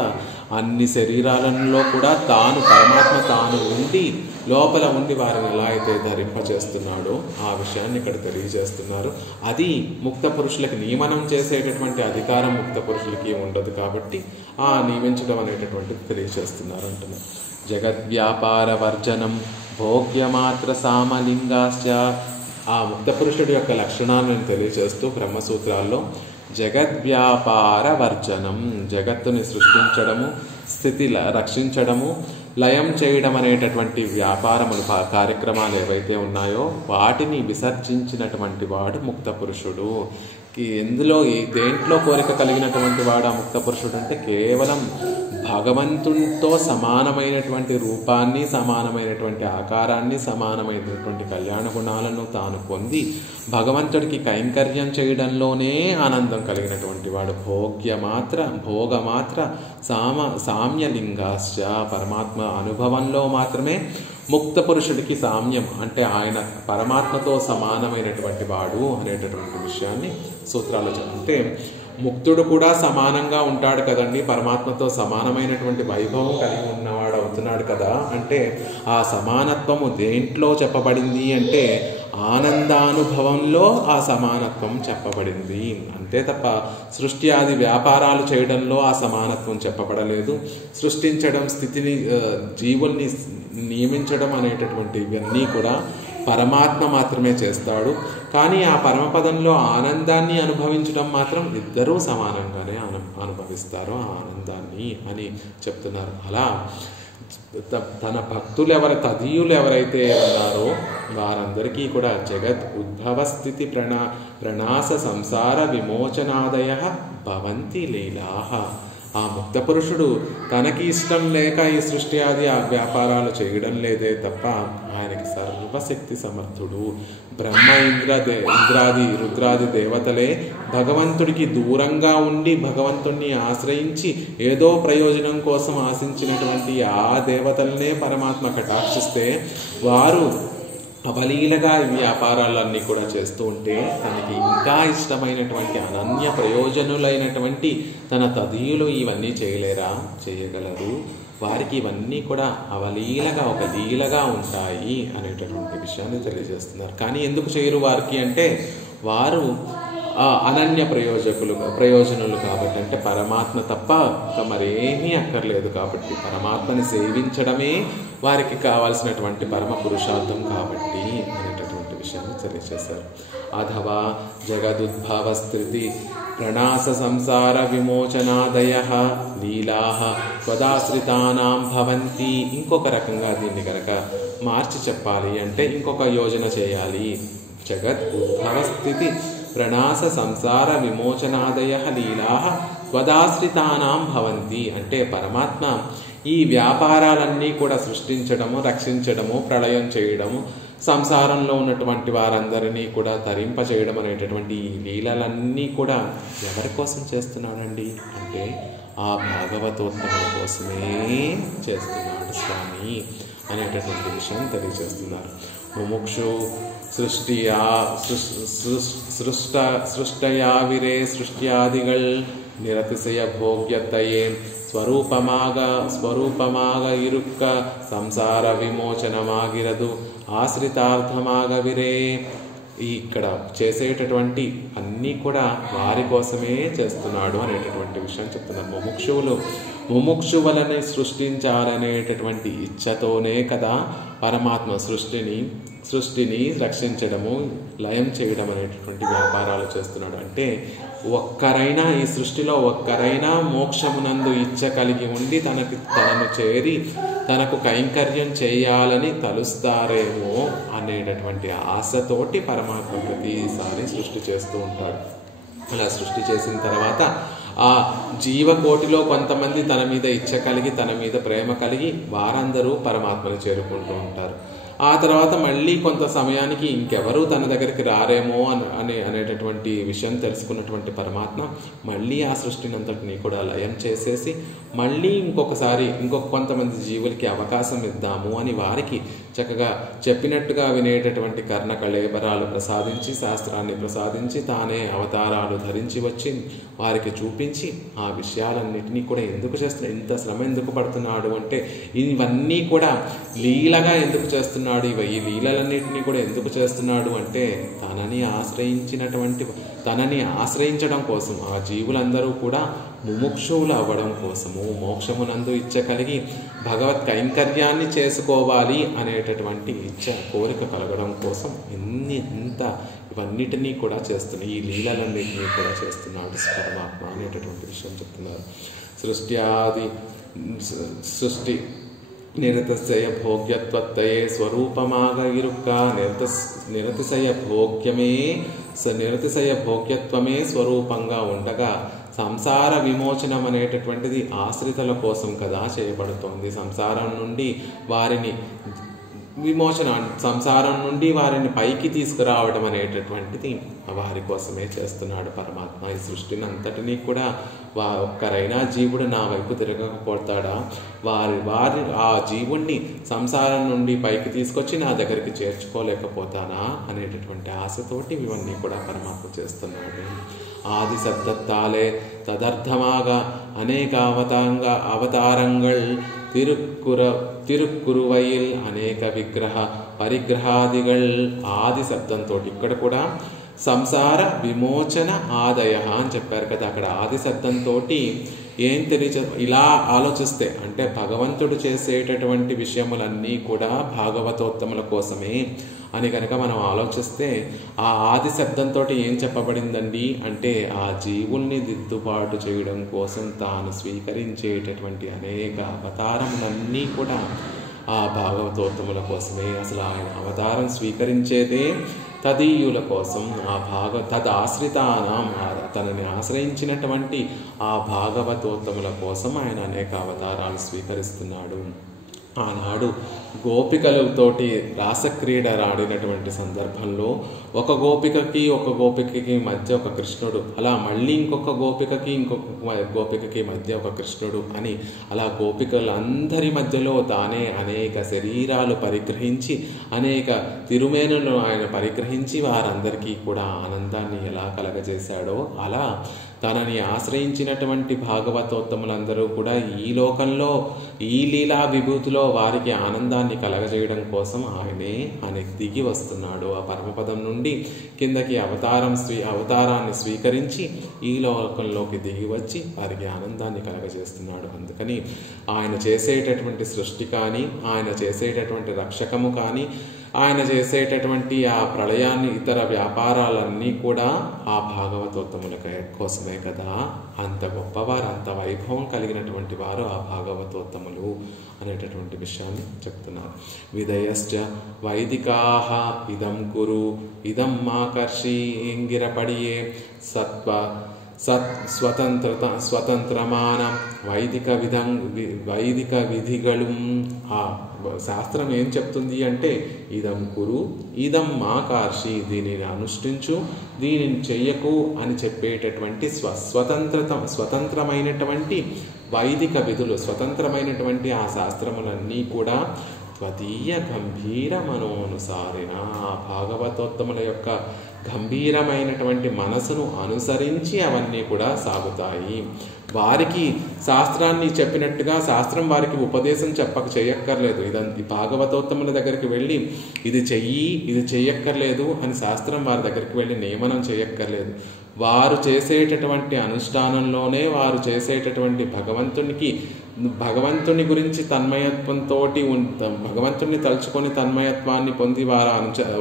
అన్ని శరీరాలలో కూడా తాను పరమాత్మ తాను ఉండి లోపల ఉండి వారిని ఎలా అయితే ధరింపచేస్తున్నాడో ఆ విషయాన్ని ఇక్కడ తెలియజేస్తున్నారు. అది ముక్త పురుషులకి నియమనం చేసేటటువంటి అధికారం ముక్త పురుషులకి ఉండదు. కాబట్టి ఆ నియమించడం అనేటటువంటిది తెలియజేస్తున్నారు అంటున్నారు. జగద్వ్యాపార వర్జనం భోగ్యమాత్ర సామలింగాశ్చ. ఆ ముక్త పురుషుడి యొక్క లక్షణాలను తెలియజేస్తూ బ్రహ్మసూత్రాల్లో జగద్వ్యాపార వర్జనం, జగత్తుని సృష్టించడము, స్థితి రక్షించడము, లయం చేయడం అనేటటువంటి వ్యాపారములు కార్యక్రమాలు ఏవైతే ఉన్నాయో వాటిని విసర్జించినటువంటి వాడు ముక్త పురుషుడు. ఎందులో దేంట్లో కోరిక కలిగినటువంటి వాడు ఆ ముక్త పురుషుడు అంటే కేవలం భగవంతునితో సమానమైనటువంటి రూపాన్ని, సమానమైనటువంటి ఆకారాన్ని, సమానమైనటువంటి కళ్యాణ గుణాలను తాను పొంది భగవంతుడికి కైంకర్యం చేయడంలోనే ఆనందం కలిగినటువంటి వాడు. భోగమాత్ర సామ్యలింగాశ్చ. పరమాత్మ అనుభవంలో మాత్రమే ముక్త పురుషుడికి సామ్యం అంటే ఆయన పరమాత్మతో సమానమైనటువంటి వాడు అనేటటువంటి విషయాన్ని సూత్రాలు అంటే ముక్తుడు కూడా సమానంగా ఉంటాడు కదండి, పరమాత్మతో సమానమైనటువంటి వైభవం కలిగి ఉన్నవాడు అవుతున్నాడు కదా. అంటే ఆ సమానత్వము దేంట్లో చెప్పబడింది అంటే ఆనందానుభవంలో ఆ సమానత్వం చెప్పబడింది. అంతే తప్ప సృష్టి ఆది వ్యాపారాలు చేయడంలో ఆ సమానత్వం చెప్పబడలేదు. సృష్టించడం, స్థితిని, జీవుల్ని నియమించడం అనేటటువంటి ఇవన్నీ కూడా పరమాత్మ మాత్రమే చేస్తాడు. కానీ ఆ పరమపదంలో ఆనందాన్ని అనుభవించడం మాత్రం ఇద్దరూ సమానంగానే అనుభవిస్తారు ఆ ఆనందాన్ని అని చెప్తున్నారు. అలా తన భక్తులు తదీయులు ఎవరైతే ఉన్నారో వారందరికీ కూడా జగత్ ఉద్భవ స్థితి ప్రణాశ సంసార విమోచనాదయ భవంతి లీలాహ. ఆ ముక్త పురుషుడు తనకి ఇష్టం లేక ఈ సృష్టి ఆది ఆ వ్యాపారాలు చేయడం లేదే తప్ప ఆయనకి సర్వశక్తి సమర్థుడు. బ్రహ్మ ఇంద్రాది రుద్రాది దేవతలే భగవంతుడికి దూరంగా ఉండి భగవంతుణ్ణి ఆశ్రయించి ఏదో ప్రయోజనం కోసం ఆశించినటువంటి ఆ దేవతలనే పరమాత్మ కటాక్షిస్తే వారు అవలీలగా వ్యాపారాలన్నీ కూడా చేస్తూ ఉంటే తనకి ఇంకా ఇష్టమైనటువంటి అనన్య ప్రయోజనులైనటువంటి తన తదీయులు ఇవన్నీ చేయలేరా? చేయగలరు. వారికి ఇవన్నీ కూడా అవలీలగా ఒక లీలగా ఉంటాయి అనేటటువంటి విషయాన్ని తెలియజేస్తున్నారు. కానీ ఎందుకు చేయరు వారికి అంటే వారు అనన్య ప్రయోజనులు కాబట్టి, అంటే పరమాత్మ తప్ప మరేమీ అక్కర్లేదు కాబట్టి, పరమాత్మని సేవించడమే వారికి కావాల్సినటువంటి పరమ పురుషార్థం కాబట్టి అనేటటువంటి విషయాన్ని తెలియజేశారు. అథవా జగదుద్భవ స్థితి ప్రణాశ సంసార విమోచనాదయ లీలాః త్వదాశ్రితానాం భవంతి. ఇంకొక రకంగా దీన్ని కనుక మార్చి చెప్పాలి అంటే ఇంకొక యోజన చేయాలి. జగద్ ఉద్భవ స్థితి ప్రణాశ సంసార విమోచనాదయ లీలాః త్వదాశ్రితానాం భవంతి అంటే పరమాత్మ ఈ వ్యాపారాలన్నీ కూడా సృష్టించడము, రక్షించడము, ప్రళయం చేయడము, సంసారంలో ఉన్నటువంటి వారందరినీ కూడా తరింపచేయడం అనేటటువంటి ఈ లీలలన్నీ కూడా ఎవరి కోసం చేస్తున్నాడండి అంటే ఆ భాగవతోత్తముల కోసమే చేస్తున్నాడు స్వామి అనేటటువంటి విషయం తెలియజేస్తున్నారు. ముముక్షు സൃഷ്ടയാവിരേ സൃഷ്ട്യാദികൾ നിരതിശയ ഭോഗ്യത്തയെ ಸ್ವರೂಪಮಾಗ ಇರುಕ್ಕ ಸಂಸಾರ ವಿಮೋಚನಮಾಗಿರದು ఆశ్రితార్థమాగవిరే. ఇక్కడ చేసేటటువంటి అన్నీ కూడా వారి కోసమే చేస్తున్నాడు అనేటటువంటి విషయం చెప్తున్నారు. ముముక్షువులు ముముక్షువులని సృష్టించాలనేటటువంటి ఇచ్ఛతోనే కదా పరమాత్మ సృష్టిని రక్షించడము, లయం చేయడం అనేటటువంటి వ్యాపారాలు చేస్తున్నాడు. అంటే ఒక్కరైనా ఈ సృష్టిలో ఒక్కరైనా మోక్షమునందు ఇచ్చ కలిగి ఉండి తనను చేరి తనకు కైంకర్యం చేయాలని తలుస్తారేమో అనేటటువంటి ఆశతోటి పరమాత్మ ప్రతిసారి సృష్టి చేస్తూ ఉంటాడు. అలా సృష్టి చేసిన తర్వాత ఆ జీవకోటిలో కొంతమంది తన మీద ఇచ్చ కలిగి తన మీద ప్రేమ కలిగి వారందరూ పరమాత్మను చేరుకుంటూ ఉంటారు. ఆ తర్వాత మళ్ళీ కొంత సమయానికి ఇంకెవరూ తన దగ్గరికి రారేమో అనేటటువంటి విషయం తెలుసుకున్నటువంటి పరమాత్మ మళ్ళీ ఆ సృష్టిని అంతటినీ కూడా లయం చేసేసి మళ్ళీ ఇంకొక కొంతమంది జీవులకి అవకాశం ఇద్దాము అని వారికి చక్కగా చెప్పినట్టుగా వినేటటువంటి కర్ణ కళేబరాలు ప్రసాదించి, శాస్త్రాన్ని ప్రసాదించి, తానే అవతారాలు ధరించి వచ్చి వారికి చూపించి ఆ విషయాలన్నింటినీ కూడా ఎందుకు చేస్తున్నాడు, ఇంత శ్రమ ఎందుకు పడుతున్నాడు అంటే ఇవన్నీ కూడా లీలగా ఎందుకు చేస్తున్నాడు, ఈ లీలలన్నింటినీ కూడా ఎందుకు చేస్తున్నాడు అంటే తనని ఆశ్రయించడం కోసం, ఆ జీవులందరూ కూడా ముముక్షువులు అవ్వడం కోసము, మోక్షమునందు ఇచ్చ కలిగి భగవత్ కైంకర్యాన్ని చేసుకోవాలి అనేటటువంటి కోరిక కలగడం కోసం ఇవన్నిటినీ కూడా చేస్తున్నాడు, ఈ లీలలన్నింటినీ కూడా చేస్తున్నాడు పరమాత్మ అనేటటువంటి విషయం చెప్తున్నారు. సృష్టి నిరతిశయ భోగ్యత్వత్తయే స్వరూపమాగ ఇరుక్క నిరతిశయ భోగ్యత్వమే స్వరూపంగా ఉండగా సంసార విమోచనం అనేటటువంటిది ఆశ్రితుల కోసం కదా చేయబడుతోంది. సంసారం నుండి వారిని సంసారం నుండి వారిని పైకి తీసుకురావడం అనేటటువంటిది వారి కోసమే చేస్తున్నాడు పరమాత్మ. ఈ సృష్టిని అంతటినీ కూడా ఒక్కరైనా జీవుడు నా వైపు తిరగకపోతాడా, వారి ఆ జీవుణ్ణి సంసారం నుండి పైకి తీసుకొచ్చి నా దగ్గరికి చేర్చుకోలేకపోతానా అనేటటువంటి ఆశతోటి ఇవన్నీ కూడా పరమాత్మ చేస్తున్నాడు. ఆది శబ్దత్తాలే తదర్థమాగ అనేక అవతారంగల్ తిరుక్కురువైల్ అనేక పరిగ్రహాదిగల్. ఆది శబ్దంతో ఇక్కడ కూడా సంసార విమోచన ఆదయ అని చెప్పారు కదా. అక్కడ ఆది శబ్దంతో ఏం ఇలా ఆలోచిస్తే అంటే భగవంతుడు చేసేటటువంటి విషయములన్నీ కూడా భాగవతోత్తముల కోసమే అని కనుక మనం ఆలోచిస్తే ఆ ఆది శబ్దంతో ఏం చెప్పబడిందండి అంటే ఆ జీవుల్ని దిద్దుబాటు చేయడం కోసం తాను స్వీకరించేటటువంటి అనేక అవతారములన్నీ కూడా ఆ భాగవతోత్తముల కోసమే. అసలు ఆయన అవతారం స్వీకరించేదే తదీయుల కోసం, తదాశ్రితానాం తనని ఆశ్రయించినటువంటి ఆ భాగవతోత్తముల కోసం ఆయన అనేక అవతారాలు స్వీకరిస్తున్నాడు. ఆనాడు గోపికలతోటి రాసక్రీడ ఆడినటువంటి సందర్భంలో ఒక గోపికకి మధ్య ఒక కృష్ణుడు, అలా మళ్ళీ ఇంకొక గోపికకి మధ్య ఒక కృష్ణుడు అని అలా గోపికలందరి మధ్యలో తానే అనేక శరీరాలు పరిగ్రహించి అనేక తిరుమేనులను ఆయన పరిగ్రహించి వారందరికీ కూడా ఆనందాన్ని ఎలా కలగజేశాడో అలా తనని ఆశ్రయించినటువంటి భాగవతోత్తములందరూ కూడా ఈ లోకంలో ఈ లీలా విభూతిలో వారికి ఆనందాన్ని కలగజేయడం కోసం ఆయనే దిగి వస్తున్నాడు. ఆ పరమపదం నుండి కిందకి అవతారాన్ని స్వీకరించి ఈ లోకంలోకి దిగి వచ్చి వారికి ఆనందాన్ని కలగజేస్తున్నాడు. అందుకని ఆయన చేసేటటువంటి సృష్టి కానీ, ఆయన చేసేటటువంటి రక్షకము కానీ, ఆయన చేసేటటువంటి ఆ ప్రళయాన్ని ఇతర వ్యాపారాలన్నీ కూడా ఆ భాగవతోత్తముల కోసమే కదా. అంత గొప్పవారు, అంత వైభవం కలిగినటువంటి వారు ఆ భాగవతోత్తములు అనేటటువంటి విషయాన్ని చెప్తున్నారు. విదయశ్చ వైదికాః ఇదం కురు ఇదం మాకర్షి ఇంగిరపడియే స్వతంత్రమాన వైదిక విధిಗಳು. ఆ శాస్త్రం ఏం చెప్తుంది అంటే ఇదం కురు ఇదం మాకర్షి, దీనిని అనుష్ఠించు దీనిని చెయ్యకు అని చెప్పేటటువంటి స్వతంత్రమైనటువంటి వైదిక విధులు, స్వతంత్రమైనటువంటి ఆ శాస్త్రములన్నీ కూడా స్వదీయ గంభీర మనోనుసారిన ఆ భాగవతోత్తముల యొక్క గంభీరమైనటువంటి మనసును అనుసరించి అవన్నీ కూడా సాగుతాయి. వారికి శాస్త్రాన్ని చెప్పినట్టుగా శాస్త్రం వారికి ఉపదేశం చేయక్కర్లేదు. ఇదంతా భాగవతోత్తముల దగ్గరికి వెళ్ళి ఇది చెయ్యి ఇది చెయ్యక్కర్లేదు అని శాస్త్రం వారి దగ్గరికి వెళ్ళి నియమనం చేయక్కర్లేదు. వారు చేసేటటువంటి అనుష్ఠానంలోనే వారు చేసేటటువంటి భగవంతునికి భగవంతుని గురించి తన్మయత్వంతో భగవంతుని తలుచుకొని తన్మయత్వాన్ని పొంది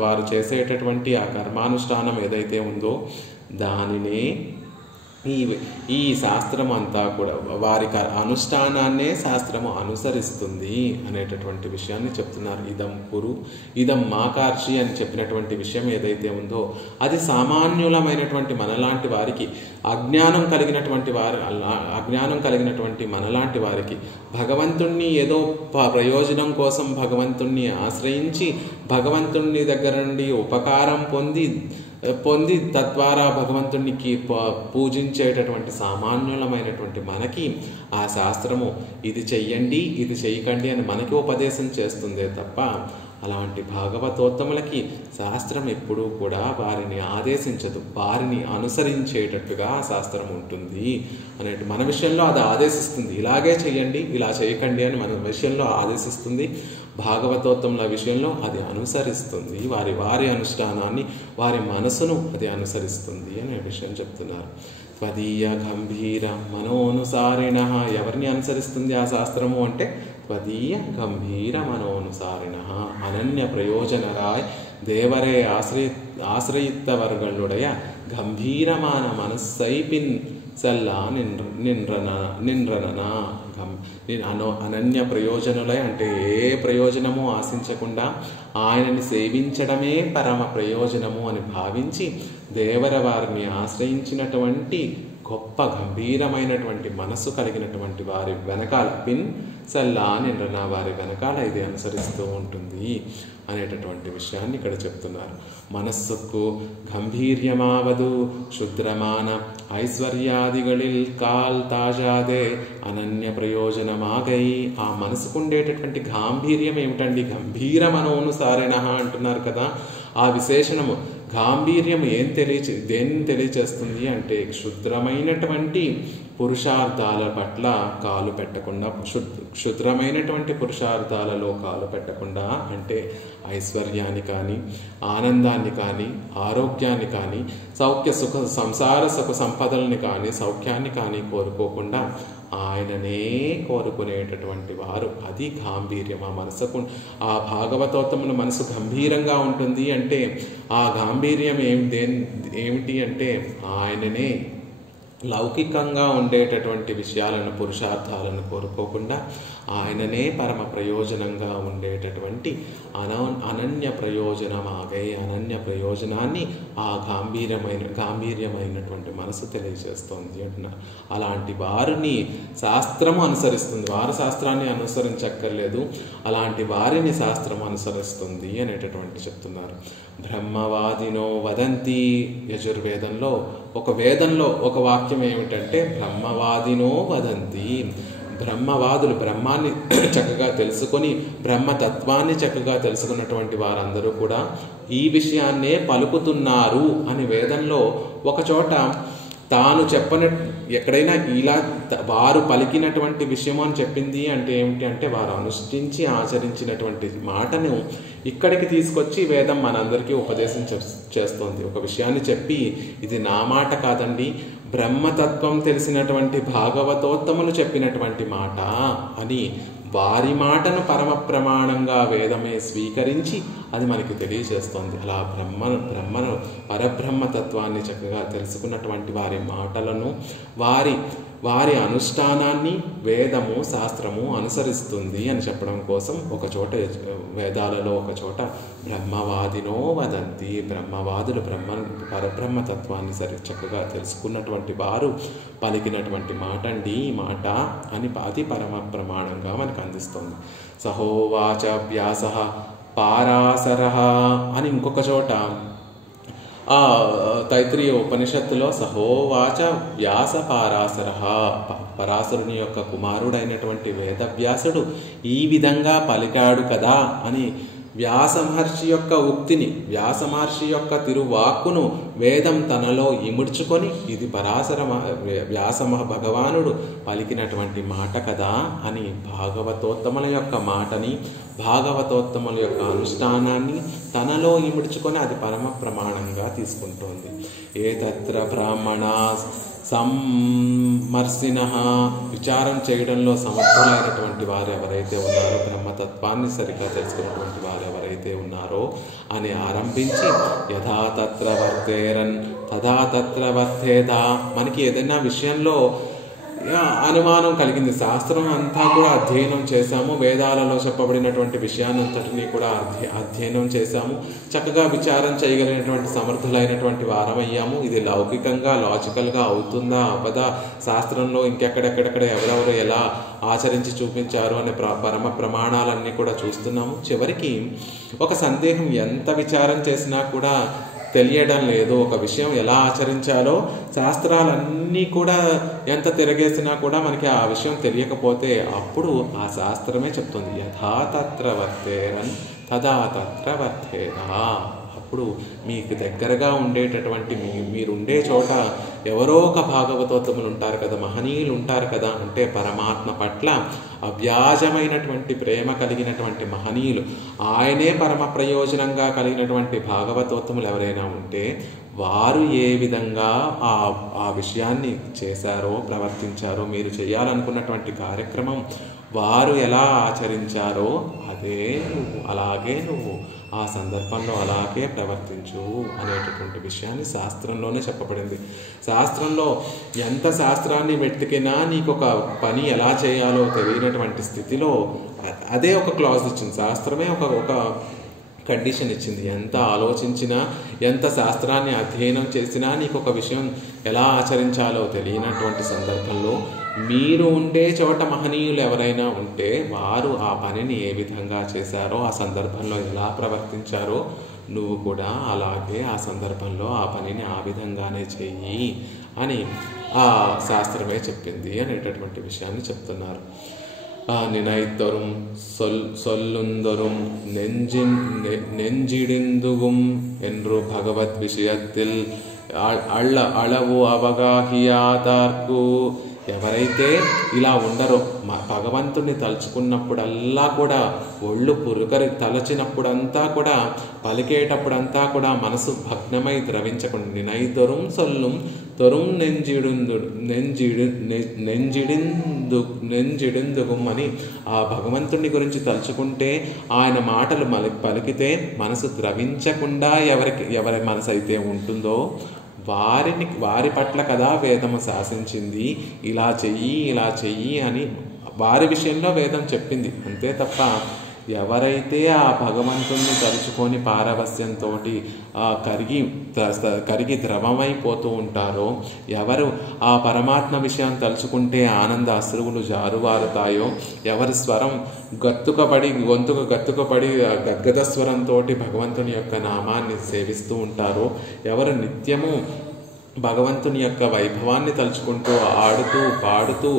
వారు చేసేటటువంటి ఆ కర్మానుష్ఠానం ఏదైతే ఉందో దానినే ఈ శాస్త్రం అంతా కూడా వారి అనుష్ఠానాన్నే శాస్త్రము అనుసరిస్తుంది అనేటటువంటి విషయాన్ని చెప్తున్నారు. ఇదం కురు ఇదం మాకార్షి అని చెప్పినటువంటి విషయం ఏదైతే ఉందో అది సామాన్యులమైనటువంటి మనలాంటి వారికి, అజ్ఞానం కలిగినటువంటి మనలాంటి వారికి భగవంతుణ్ణి ఏదో ప్రయోజనం కోసం భగవంతుణ్ణి ఆశ్రయించి భగవంతుని దగ్గర నుండి ఉపకారం పొంది తద్వారా భగవంతునికి పూజించేటటువంటి సామాన్యులమైనటువంటి మనకి ఆ శాస్త్రము ఇది చెయ్యండి ఇది చెయ్యకండి అని మనకి ఉపదేశం చేస్తుందే తప్ప అలాంటి భాగవతోత్తములకి శాస్త్రం ఎప్పుడూ కూడా వారిని ఆదేశించదు, వారిని అనుసరించేటట్టుగా శాస్త్రం ఉంటుంది అనేటి మన విషయంలో అది ఆదేశిస్తుంది. ఇలాగే చెయ్యండి ఇలా చేయకండి అని మన విషయంలో ఆదేశిస్తుంది. భాగవతోత్తముల విషయంలో అది అనుసరిస్తుంది, వారి అనుష్ఠానాన్ని వారి మనసును అది అనుసరిస్తుంది అనే విషయం చెప్తున్నారు. త్వదీయ గంభీర మనోనుసారిణ, ఎవరిని అనుసరిస్తుంది ఆ శాస్త్రము అంటే త్వదీయ గంభీర మనోనుసారిణ అనన్య ప్రయోజనరాయ్ தேவரை ஆசிரியத்தவர்களுடைய கம்பீரமான மனசை பின் செல்லா నిండ్రనా అనన్య ప్రయోజనులై అంటే ఏ ప్రయోజనము ఆశించకుండా ఆయనని సేవించడమే పరమ ప్రయోజనము అని భావించి దేవర వారిని ఆశ్రయించినటువంటి గొప్ప గంభీరమైనటువంటి మనస్సు కలిగినటువంటి వారి వెనకాల పిన్ సల్లా నిండ్రనా వారి వెనకాల ఇది అనుసరిస్తూ ఉంటుంది అనేటటువంటి విషయాన్ని ఇక్కడ చెప్తున్నారు. మనస్సుకు గంభీర్యమావదు శుద్రమాన ఐశ్వర్యాదిகளில் కాల్ తాజాదే అనన్య ప్రయోజనమాగై. ఆ మనసుకుండేటటువంటి గాంభీర్యం ఏమిటండి? గంభీర మనోనుసారిణ అంటున్నారు కదా. ఆ విశేషణము గాంభీర్యం దేన్ని తెలియచేస్తుంది అంటే క్షుద్రమైనటువంటి పురుషార్థాల పట్ల కాలు పెట్టకుండా, క్షుద్రమైనటువంటి పురుషార్థాలలో కాలు పెట్టకుండా అంటే ఐశ్వర్యాన్ని కానీ ఆనందాన్ని కానీ ఆరోగ్యాన్ని కానీ సంసార సుఖ సంపదల్ని కానీ సౌఖ్యాన్ని కానీ కోరుకోకుండా ఆయననే కోరుకునేటటువంటి వారు, అది గాంభీర్యం. ఆ మనసుకు ఆ భాగవతోత్తముల మనసు గంభీరంగా ఉంటుంది అంటే ఆ గాంభీర్యం ఏమిటి అంటే ఆయననే లౌకికంగా ఉండేటటువంటి విషయాలను పురుషార్థాలను కోరుకోకుండా ఆయననే పరమ ప్రయోజనంగా ఉండేటటువంటి అనన్య ప్రయోజనమాగై అనన్య ప్రయోజనాన్ని ఆ గాంభీర్యమైనటువంటి మనసు తెలియజేస్తోంది అంటున్నారు. అలాంటి వారిని శాస్త్రము అనుసరిస్తుంది. వారు శాస్త్రాన్ని అనుసరించక్కర్లేదు, అలాంటి వారిని శాస్త్రం అనుసరిస్తుంది అనేటటువంటి చెప్తున్నారు. బ్రహ్మవాదినో వదంతి, యజుర్వేదంలో ఒక వాక్యం ఏమిటంటే బ్రహ్మవాదినో వదంతి. బ్రహ్మవాదులు బ్రహ్మాన్ని చక్కగా తెలుసుకొని బ్రహ్మతత్వాన్ని చక్కగా తెలుసుకున్నటువంటి వారందరూ కూడా ఈ విషయాన్నే పలుకుతున్నారు అని వేదంలో ఒక చోట తాను ఎక్కడైనా ఇలా వారు పలికినటువంటి విషయం అని చెప్పింది అంటే ఏమిటి అంటే వారు అనుష్ఠించి ఆచరించినటువంటి మాటను ఇక్కడికి తీసుకొచ్చి వేదం మనందరికీ ఉపదేశం చేస్తోంది. ఒక విషయాన్ని చెప్పి ఇది నా మాట కాదండి, బ్రహ్మతత్వం తెలిసినటువంటి భాగవతోత్తములు చెప్పినటువంటి మాట అని వారి మాటను పరమ ప్రమాణంగా వేదమే స్వీకరించి అది మనకి తెలియజేస్తోంది. అలా బ్రహ్మను పరబ్రహ్మతత్వాన్ని చక్కగా తెలుసుకున్నటువంటి వారి మాటలను వారి అనుష్ఠానాన్ని వేదము శాస్త్రము అనుసరిస్తుంది అని చెప్పడం కోసం ఒక చోట వేదాలలో ఒక చోట బ్రహ్మవాదినో వదంతి, బ్రహ్మవాదులు పరబ్రహ్మతత్వాన్ని చక్కగా తెలుసుకున్నటువంటి వారు పలికినటువంటి మాట అండి ఈ మాట అని అది పరమ ప్రమాణంగా మనకు అందిస్తుంది. సహోవాచ వ్యాస పారాశరః అని ఇంకొక చోట తైత్రీయ ఉపనిషత్తులో సహోవాచ వ్యాస పారాశరః, పరాశరుని యొక్క కుమారుడైనటువంటి వేదవ్యాసుడు ఈ విధంగా పలికాడు కదా అని వ్యాస మహర్షి యొక్క ఉక్తిని, వ్యాస మహర్షి యొక్క తిరువాక్కును వేదం తనలో ఇముడ్చుకొని ఇది వ్యాస భగవానుడు పలికినటువంటి మాట కదా అని భాగవతోత్తముల యొక్క మాటని భాగవతోత్తముల యొక్క అనుష్ఠానాన్ని తనలో ఇముడ్చుకొని అది పరమ ప్రమాణంగా తీసుకుంటోంది. ఏతత్ర బ్రాహ్మణ సంమర్శిన, విచారం చేయడంలో సమర్థులైనటువంటి వారు ఎవరైతే ఉన్నారో, బ్రహ్మతత్వాన్ని సరిగ్గా తెలుసుకున్నటువంటి వారు ఎవరైతే ఉన్నారో అని ఆరంభించి యథా తత్ర వర్తేరన్ తథా తత్ర వర్తేదా. మనకి ఏదైనా విషయంలో అనుమానం కలిగింది, శాస్త్రం అంతా కూడా అధ్యయనం చేశాము, వేదాలలో చెప్పబడినటువంటి విషయాన్నంతటినీ కూడా అధ్యయనం చేశాము, చక్కగా విచారం చేయగలిగినటువంటి సమర్థులైనటువంటి వారమయ్యాము. ఇది లౌకికంగా లాజికల్గా అవుతుందా అవదా, శాస్త్రంలో ఇంకెక్కడెక్కడెక్కడ ఎవరెవరు ఎలా ఆచరించి చూపించారు అనే పరమ ప్రమాణాలన్నీ కూడా చూస్తున్నాము. చివరికి ఒక సందేహం, ఎంత విచారం చేసినా కూడా తెలియడం లేదు, ఒక విషయం ఎలా ఆచరించాలో శాస్త్రాలన్నీ కూడా ఎంత తిరగేసినా కూడా మనకి ఆ విషయం తెలియకపోతే అప్పుడు ఆ శాస్త్రమే చెప్తుంది యథా తత్ర వర్తేరన్ తదా తత్ర వర్తేరా. అప్పుడు మీకు దగ్గరగా ఉండేటటువంటి మీరుండే చోట ఎవరో ఒక భాగవతోత్తములు ఉంటారు కదా, మహనీయులు ఉంటారు కదా, అంటే పరమాత్మ పట్ల అవ్యాజమైనటువంటి ప్రేమ కలిగినటువంటి మహనీయులు, ఆయనే పరమ ప్రయోజనంగా కలిగినటువంటి భాగవతోత్తములు ఎవరైనా ఉంటే వారు ఏ విధంగా ఆ విషయాన్ని చేశారో ప్రవర్తించారో, మీరు చేయాలనుకున్నటువంటి కార్యక్రమం వారు ఎలా ఆచరించారో అదే అలాగే నువ్వు ఆ సందర్భంలో అలాగే ప్రవర్తించు అనేటటువంటి విషయాన్ని శాస్త్రంలోనే చెప్పబడింది. శాస్త్రంలో ఎంత శాస్త్రాన్ని వెతికినా నీకు ఒక పని ఎలా చేయాలో తెలియనటువంటి స్థితిలో అదే ఒక క్లాజ్ ఇచ్చింది, శాస్త్రమే ఒక కండిషన్ ఇచ్చింది. ఎంత ఆలోచించినా, ఎంత శాస్త్రాన్ని అధ్యయనం చేసినా నీకు ఒక విషయం ఎలా ఆచరించాలో తెలియనటువంటి సందర్భంలో మీరు ఉండే చోట మహనీయులు ఎవరైనా ఉంటే వారు ఆ పనిని ఏ విధంగా చేశారో, ఆ సందర్భంలో ఎలా ప్రవర్తించారో నువ్వు కూడా అలాగే ఆ సందర్భంలో ఆ పనిని ఆ విధంగానే చెయ్యి అని ఆ శాస్త్రమే చెప్పింది అనేటటువంటి విషయాన్ని చెప్తున్నారు. நினைத்தொரும் சொல்லுந்தொரும் நெஞ்சிடிந்துகும் என்று భగవద్ విషయத்தில் అళవు అవగాహియాదార్కు. ఎవరైతే ఇలా ఉండరో, భగవంతుని తలుచుకున్నప్పుడల్లా కూడా ఒళ్ళు పురుకరి తలచినప్పుడంతా కూడా పలికేటప్పుడంతా కూడా మనసు భగ్నమై ద్రవించకుండా నినైదొరుం సొల్లుం తొరుం నెంజిడిందుగుం అని ఆ భగవంతుని గురించి తలుచుకుంటే, ఆయన మాటలు పలికితే మనసు ద్రవించకుండా ఎవరి మనసు అయితే ఉంటుందో వారి పట్ల కదా వేదము శాసించింది, ఇలా చెయ్యి అని వారి విషయంలో వేదం చెప్పింది. అంతే తప్ప ఎవరైతే ఆ భగవంతుణ్ణి తలుచుకొని పారవస్యంతో కరిగి ద్రవమైపోతూ ఉంటారో, ఎవరు ఆ పరమాత్మ విషయాన్ని తలుచుకుంటే ఆనంద అశ్రువులు జారువారుతాయో, ఎవరి స్వరం గొంతుకు గత్తుకపడి గద్గద స్వరంతో భగవంతుని యొక్క నామాన్ని సేవిస్తూ ఉంటారో, ఎవరు నిత్యము భగవంతుని యొక్క వైభవాన్ని తలుచుకుంటూ ఆడుతూ పాడుతూ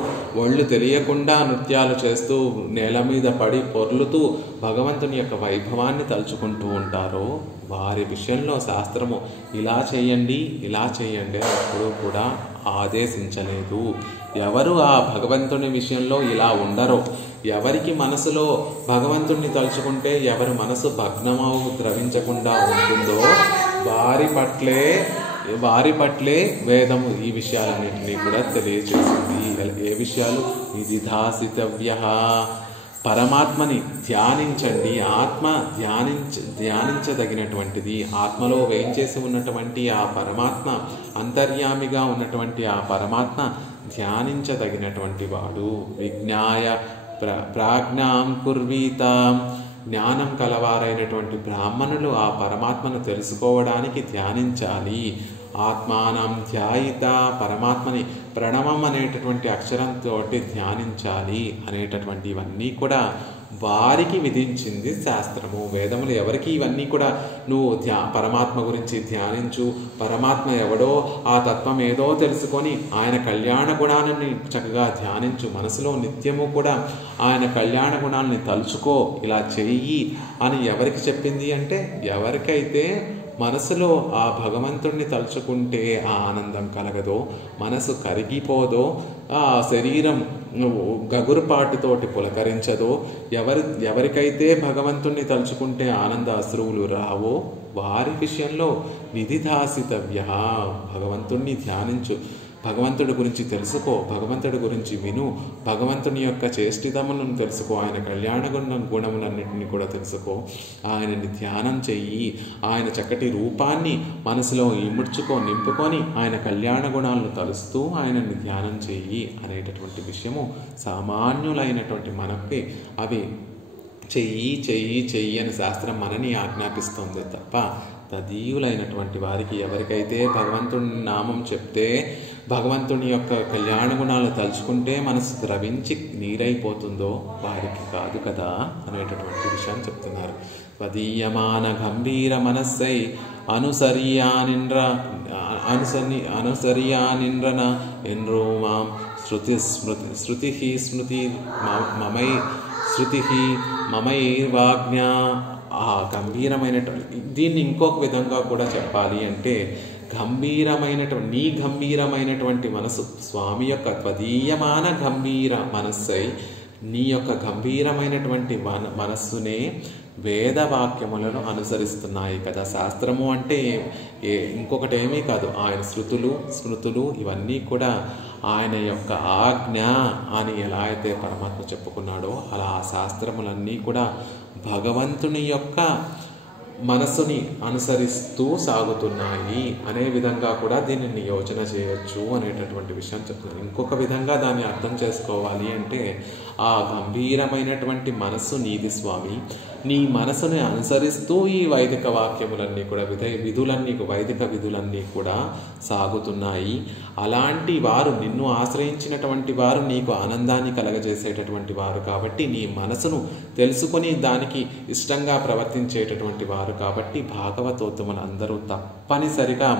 ఒళ్ళు తెలియకుండా నృత్యాలు చేస్తూ నేల మీద పడి పొర్లుతూ భగవంతుని యొక్క వైభవాన్ని తలుచుకుంటూ ఉంటారో వారి విషయంలో శాస్త్రము ఇలా చేయండి ఎప్పుడూ కూడా ఆదేశించలేదు. ఎవరు ఆ భగవంతుని విషయంలో ఇలా ఉండరో, ఎవరికి మనసులో భగవంతుణ్ణి తలుచుకుంటే ఎవరి మనసు భగ్నమవు ద్రవించకుండా ఉంటుందో వారి పట్లే వేదము ఈ విషయాలన్నింటినీ కూడా తెలియజేసింది. ఏ విషయాలు? ఇది ధాసితవ్య, పరమాత్మని ధ్యానించండి. ఆత్మ ధ్యానించదగినటువంటిది. ఆత్మలో వేయించేసి ఉన్నటువంటి ఆ పరమాత్మ, అంతర్యామిగా ఉన్నటువంటి ఆ పరమాత్మ ధ్యానించదగినటువంటి వాడు. విజ్ఞాయ ప్రాజ్ఞాం కుర్వీత, జ్ఞానం కలవారైనటువంటి బ్రాహ్మణులు ఆ పరమాత్మను తెలుసుకోవడానికి ధ్యానించాలి. ఆత్మానం ధ్యాయిత, పరమాత్మని ప్రణవం అనేటటువంటి అక్షరంతో ధ్యానించాలి అనేటటువంటి ఇవన్నీ కూడా వారికి విధించింది శాస్త్రము. వేదములు ఎవరికి ఇవన్నీ కూడా నువ్వు పరమాత్మ గురించి ధ్యానించు, పరమాత్మ ఎవడో ఆ తత్వం ఏదో తెలుసుకొని ఆయన కళ్యాణ గుణాలని చక్కగా ధ్యానించు, మనసులో నిత్యము కూడా ఆయన కళ్యాణ గుణాలని తలుచుకో, ఇలా చెయ్యి అని ఎవరికి చెప్పింది అంటే, ఎవరికైతే మనసులో ఆ భగవంతుణ్ణి తలుచుకుంటే ఆ ఆనందం కలగదో, మనసు కరిగిపోదో, ఆ శరీరం గగురుపాటుతోటి పులకరించదో, ఎవరికైతే భగవంతుణ్ణి తలుచుకుంటే ఆనంద అశ్రువులు రావో వారి విషయంలో నిధిదాసితవ్య. భగవంతుణ్ణి ధ్యానించు, భగవంతుడి గురించి తెలుసుకో, భగవంతుడి గురించి విను, భగవంతుని యొక్క చేష్టితములను తెలుసుకో, ఆయన కళ్యాణ గుణములన్నింటినీ కూడా తెలుసుకో, ఆయనని ధ్యానం చెయ్యి, ఆయన చక్కటి రూపాన్ని మనసులో ఇముడ్చుకో నింపుకొని ఆయన కళ్యాణ గుణాలను తలుస్తూ ఆయనని ధ్యానం చెయ్యి అనేటటువంటి విషయము సామాన్యులైనటువంటి మనకి అవి చెయ్యి చెయ్యి చెయ్యి అని శాస్త్రం మనని ఆజ్ఞాపిస్తుంది తప్ప తదీయులైనటువంటి వారికి, ఎవరికైతే భగవంతుని నామం చెప్తే భగవంతుని యొక్క కళ్యాణ గుణాలు తలుచుకుంటే మనసు ద్రవించి నీరైపోతుందో వారికి కాదు కదా అనేటటువంటి విషయాన్ని చెప్తున్నారు. స్వదీయమాన గంభీర మనస్సై అనుసరియానింద్రన ఎన్రో మాం శృతి మమైర్వాజ్ఞ. ఆ గంభీరమైనటువంటి, దీన్ని ఇంకొక విధంగా కూడా చెప్పాలి అంటే గంభీరమైనటువంటి మనసు, స్వామి యొక్క త్వదీయమాన గంభీర మనస్సై నీ యొక్క గంభీరమైనటువంటి మనస్సునే వేదవాక్యములను అనుసరిస్తున్నాయి కదా. శాస్త్రము అంటే ఇంకొకటి ఏమీ కాదు, ఆయన శృతులు స్మృతులు ఇవన్నీ కూడా ఆయన యొక్క ఆజ్ఞ అని ఎలా అయితే పరమాత్మ చెప్పుకున్నాడో అలా ఆ శాస్త్రములన్నీ కూడా భగవంతుని యొక్క మనసుని అనుసరిస్తూ సాగుతున్నాయి అనే విధంగా కూడా దీనిని యోచన చేయొచ్చు అనేటటువంటి విషయం చెప్తుంది. ఇంకొక విధంగా దాన్ని అర్థం చేసుకోవాలి అంటే ఆ గంభీరమైనటువంటి మనస్సు నీది స్వామి, నీ మనసుని అనుసరిస్తూ ఈ వైదిక వాక్యములన్నీ కూడా వైదిక విధులన్నీ కూడా సాగుతున్నాయి. అలాంటి వారు, నిన్ను ఆశ్రయించినటువంటి వారు నీకు ఆనందాన్ని కలగజేసేటటువంటి వారు కాబట్టి, నీ మనసును తెలుసుకొని దానికి ఇష్టంగా ప్రవర్తించేటటువంటి వారు కాబట్టి భాగవతోత్తములు అందరూ తప్పనిసరిగా